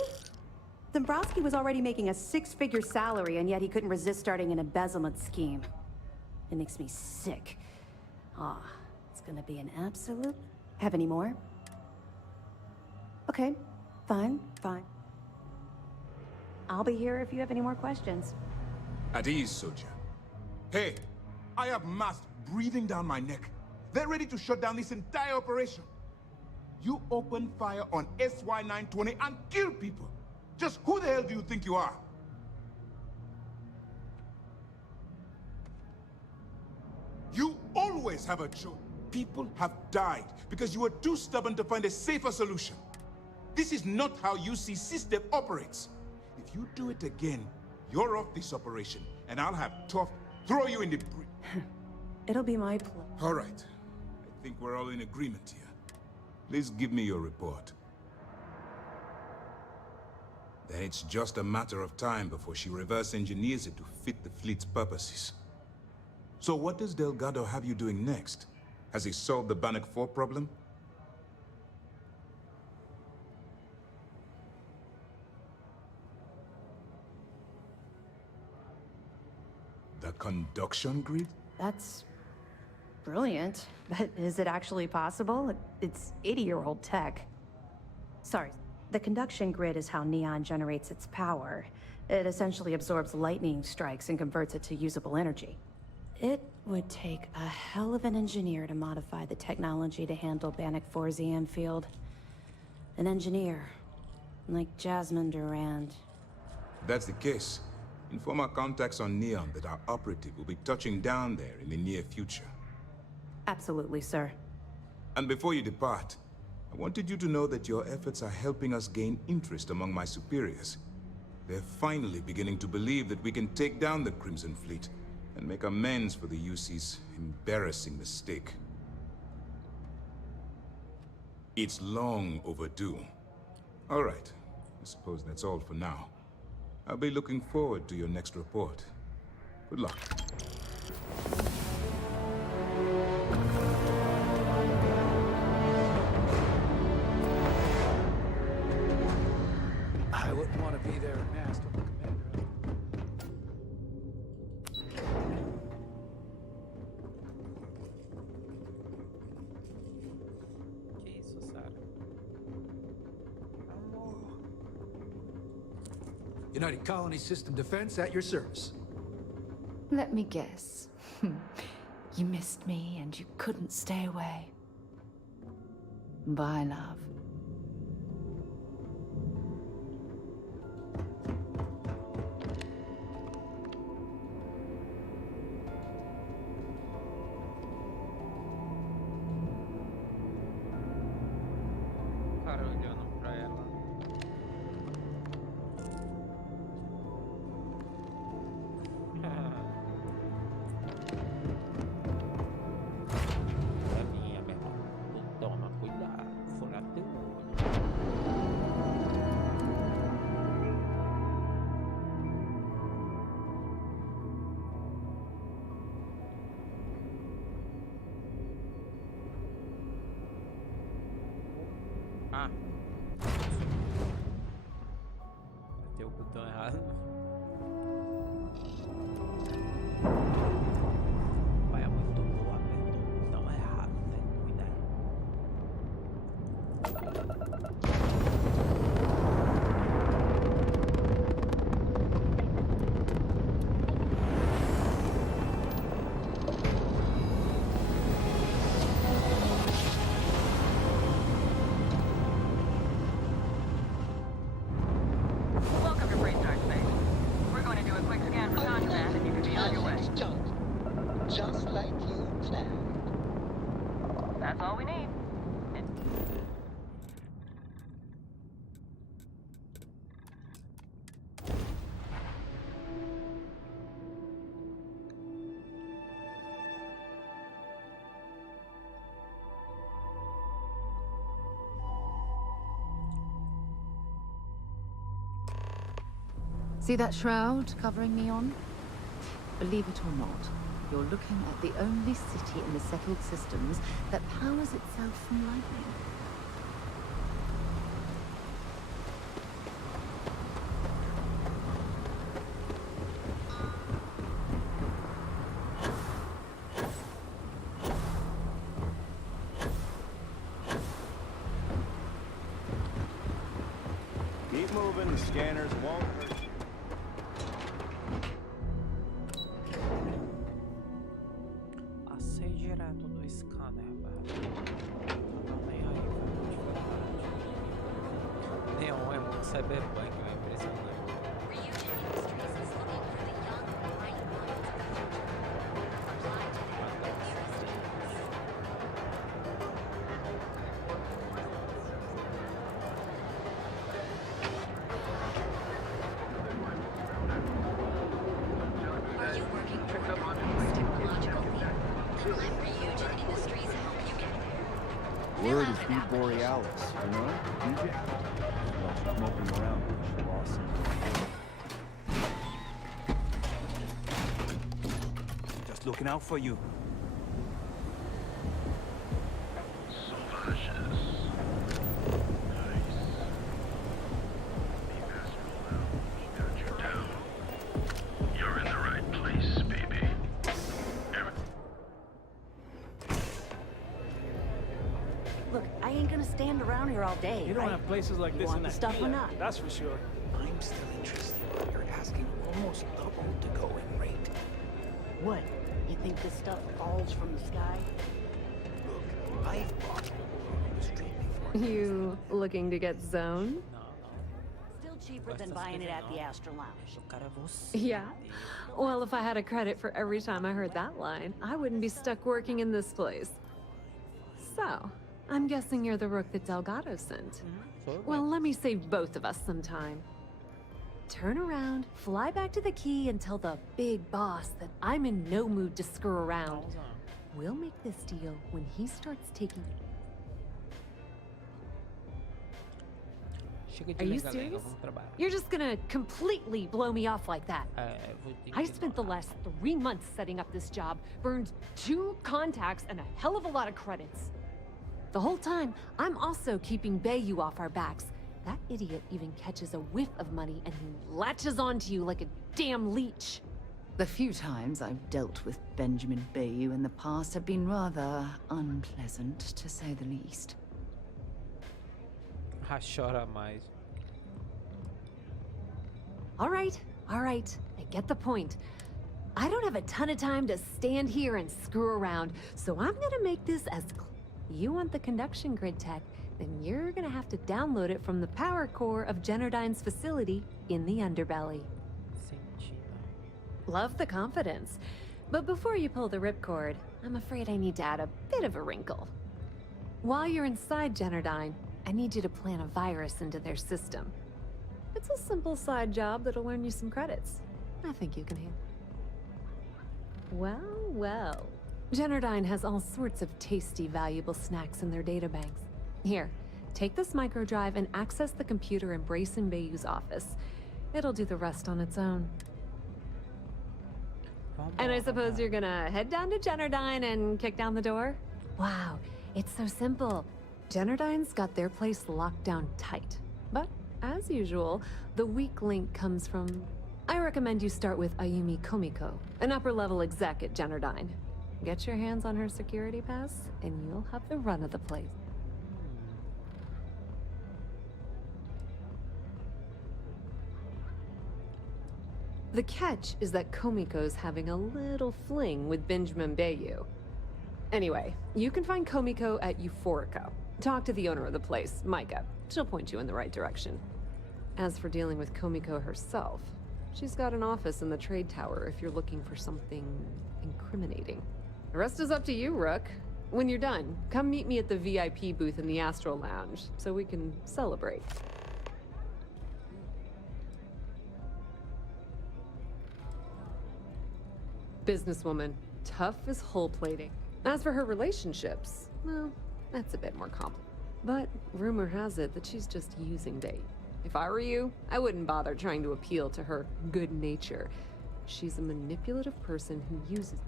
Dombrowski was already making a 6-figure salary, and yet he couldn't resist starting an embezzlement scheme. It makes me sick. Ah, it's gonna be an absolute... Have any more? Okay, fine. I'll be here if you have any more questions. At ease, soldier. Hey, I have masks breathing down my neck. They're ready to shut down this entire operation. You open fire on SY-920 and kill people. Just who the hell do you think you are? You always have a choice. People have died because you were too stubborn to find a safer solution. This is not how UC system operates. If you do it again, you're off this operation, and I'll have Tough throw you in the... It'll be my pleasure. All right. I think we're all in agreement here. Please give me your report. Then it's just a matter of time before she reverse engineers it to fit the fleet's purposes. So what does Delgado have you doing next? Has he solved the Bannock 4 problem? The conduction grid? That's brilliant. But is it actually possible? It's 80-year-old tech. Sorry, the conduction grid is how Neon generates its power. It essentially absorbs lightning strikes and converts it to usable energy. It would take a hell of an engineer to modify the technology to handle Bannock 4's EM field. An engineer, like Jasmine Durand. If that's the case, inform our contacts on Neon that our operative will be touching down there in the near future. Absolutely, sir. And before you depart, I wanted you to know that your efforts are helping us gain interest among my superiors. They're finally beginning to believe that we can take down the Crimson Fleet and make amends for the UC's embarrassing mistake. It's long overdue. All right, I suppose that's all for now. I'll be looking forward to your next report. Good luck. I wouldn't want to be there masked with the commander. Que isso, Sarah? United Colony System Defense at your service. Let me guess. You missed me and you couldn't stay away. Bye, love. Cara olhando pra ela. É minha, meu irmão. Toma cuidado, fora teu olho. Ah. Apertei o botão errado. Vai, é muito boa, apertou o botão errado, né? Cuidado. Welcome to Freestar Space. We're going to do a quick scan for contraband and you can be on your way. Just like you planned. That's all we need. See that shroud covering Neon? Believe it or not, you're looking at the only city in the settled systems that powers itself from lightning. Keep moving, the scanners won't hurt you. Passei direto do scanner, velho. Não tô nem aí, velho, de verdade. Neon é muito cyberpunk, é impressionante. Are you working for a technological leap? Then let Ryujin Industries help you get Steve Borealis, you know? DJ? Well, she's moping around. She lost him. Just looking out for you. You're in the right place, baby. Look, I ain't gonna stand around here all day. You don't have places like this in the that stuff or not? That's for sure. I'm still interested, but you're asking almost double to go in rate. What? You think this stuff falls from the sky? Look, I've bought on the street before. You looking to get zoned? Still cheaper than buying it at the Astor Lounge. Yeah. Well, if I had a credit for every time I heard that line, I wouldn't be stuck working in this place. So, I'm guessing you're the rook that Delgado sent. Well, let me save both of us some time. Turn around, fly back to the key, and tell the big boss that I'm in no mood to screw around. We'll make this deal when he starts taking... Are you serious? You're just gonna completely blow me off like that? I spent the last 3 months setting up this job, burned 2 contacts and a hell of a lot of credits. The whole time, I'm also keeping Bayou off our backs. That idiot even catches a whiff of money and he latches onto you like a damn leech. The few times I've dealt with Benjamin Bayou in the past have been rather unpleasant, to say the least. Chora mais. All right. I get the point. I don't have a ton of time to stand here and screw around, so I'm gonna make this as you want the conduction grid tech, then you're gonna have to download it from the power core of Generdyne's facility in the underbelly. Love the confidence. But before you pull the ripcord, I'm afraid I need to add a bit of a wrinkle. While you're inside Generdyne, I need you to plant a virus into their system. It's a simple side job that'll earn you some credits. I think you can handle. Well. Generdyne has all sorts of tasty, valuable snacks in their databanks. Here, take this microdrive and access the computer in Brayson Bayou's office. It'll do the rest on its own. And I suppose you're gonna head down to Generdyne and kick down the door? Wow, it's so simple. Generdyne's got their place locked down tight. But, as usual, the weak link comes from... I recommend you start with Ayumi Komiko, an upper-level exec at Generdyne. Get your hands on her security pass, and you'll have the run of the place. The catch is that Komiko's having a little fling with Benjamin Bayou. Anyway, you can find Komiko at Euphorica. Talk to the owner of the place, Micah. She'll point you in the right direction. As for dealing with Komiko herself, she's got an office in the trade tower if you're looking for something incriminating. The rest is up to you, Rook. When you're done, come meet me at the VIP booth in the Astral Lounge so we can celebrate. Businesswoman, tough as hull plating. As for her relationships, well, that's a bit more complicated. But rumor has it that she's just using bait. If I were you, I wouldn't bother trying to appeal to her good nature. She's a manipulative person who uses...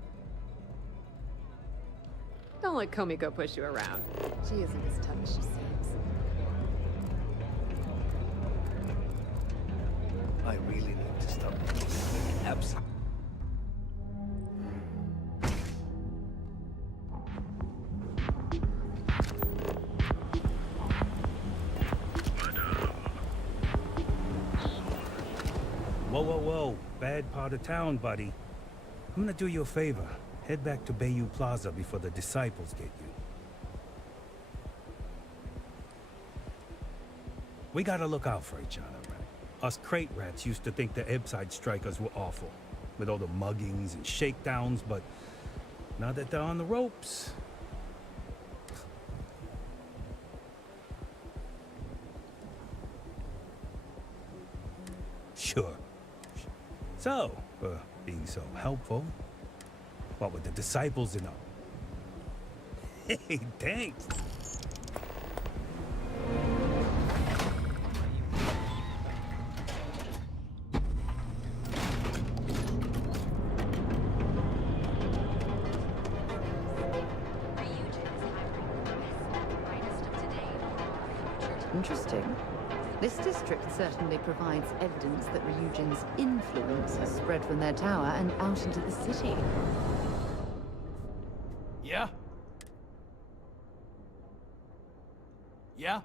Don't let Komiko push you around. She isn't as tough as she seems. I really need to stop. Absolutely. Whoa. Bad part of town, buddy. I'm gonna do you a favor. Head back to Bayou Plaza before the disciples get you. We gotta look out for each other, right? Us crate rats used to think the Ebbside strikers were awful, with all the muggings and shakedowns, but now that they're on the ropes... Sure. So, being so helpful, what with the disciples and all? Hey, thanks. Interesting. This district certainly provides evidence that Ryujin's influence has spread from their tower and out into the city. Yeah? Yeah?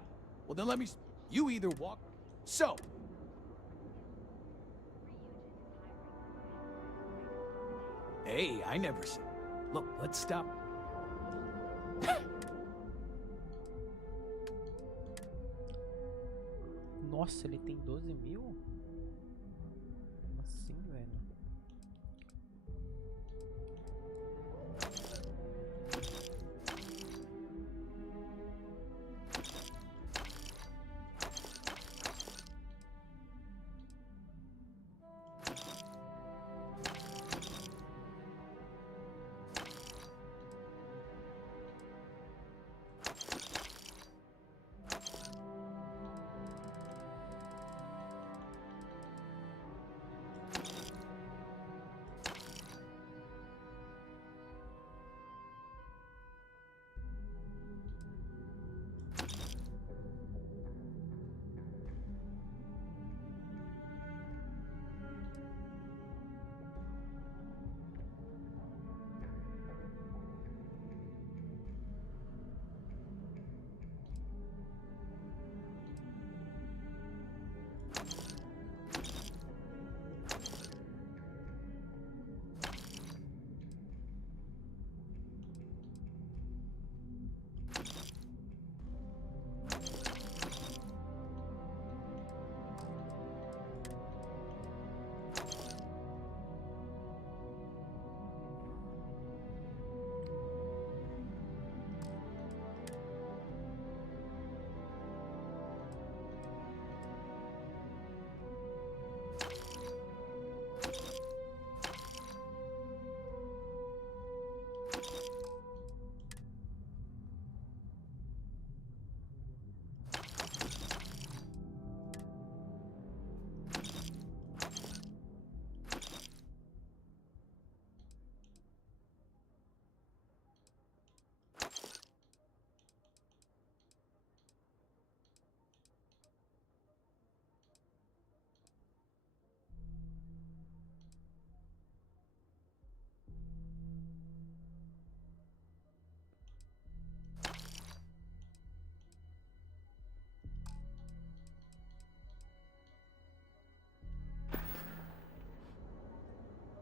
Well, then let me... You either walk... So! Hey, I never said... Look, let's stop... Nossa, ele tem 12.000? Como assim, velho?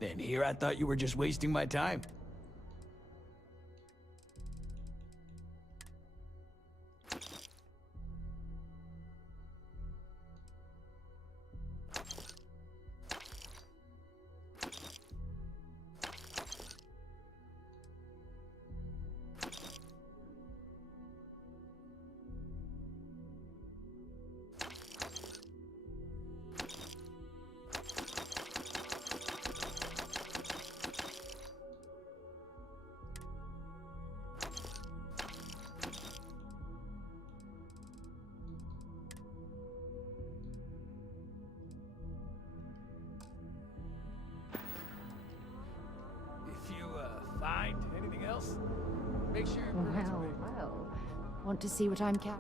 Then here I thought you were just wasting my time. Find anything else? Make sure it burns away. Well. Want to see what I'm carrying?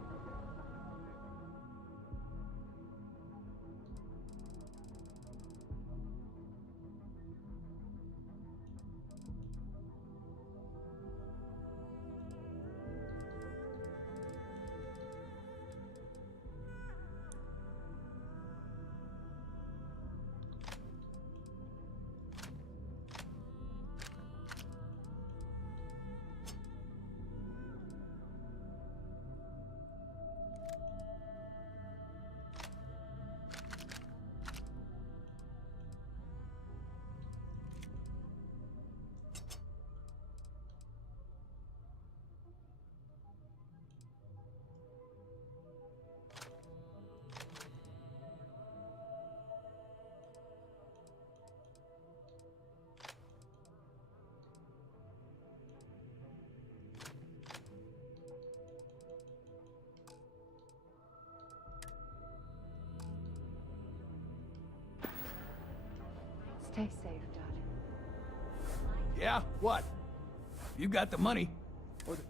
Stay safe, darling. Yeah? What? You got the money. Or the...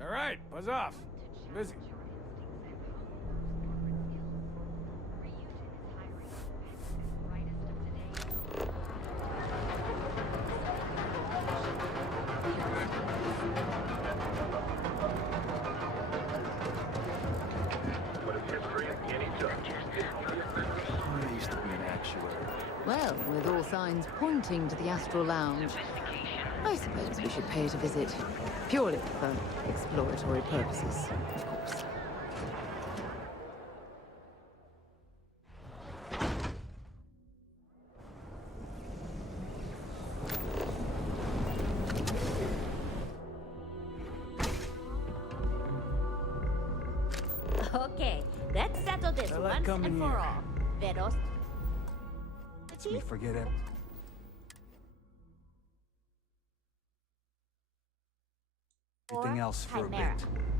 All right, buzz off. I'm busy. I used to be an actuary. Well, with all signs pointing to the Astral Lounge, I suppose we should pay it a visit. Purely for exploratory purposes, of course. Okay, let's settle this I like once coming and for here. all. Veros. Lets me forget everything else for a Chimera. bit.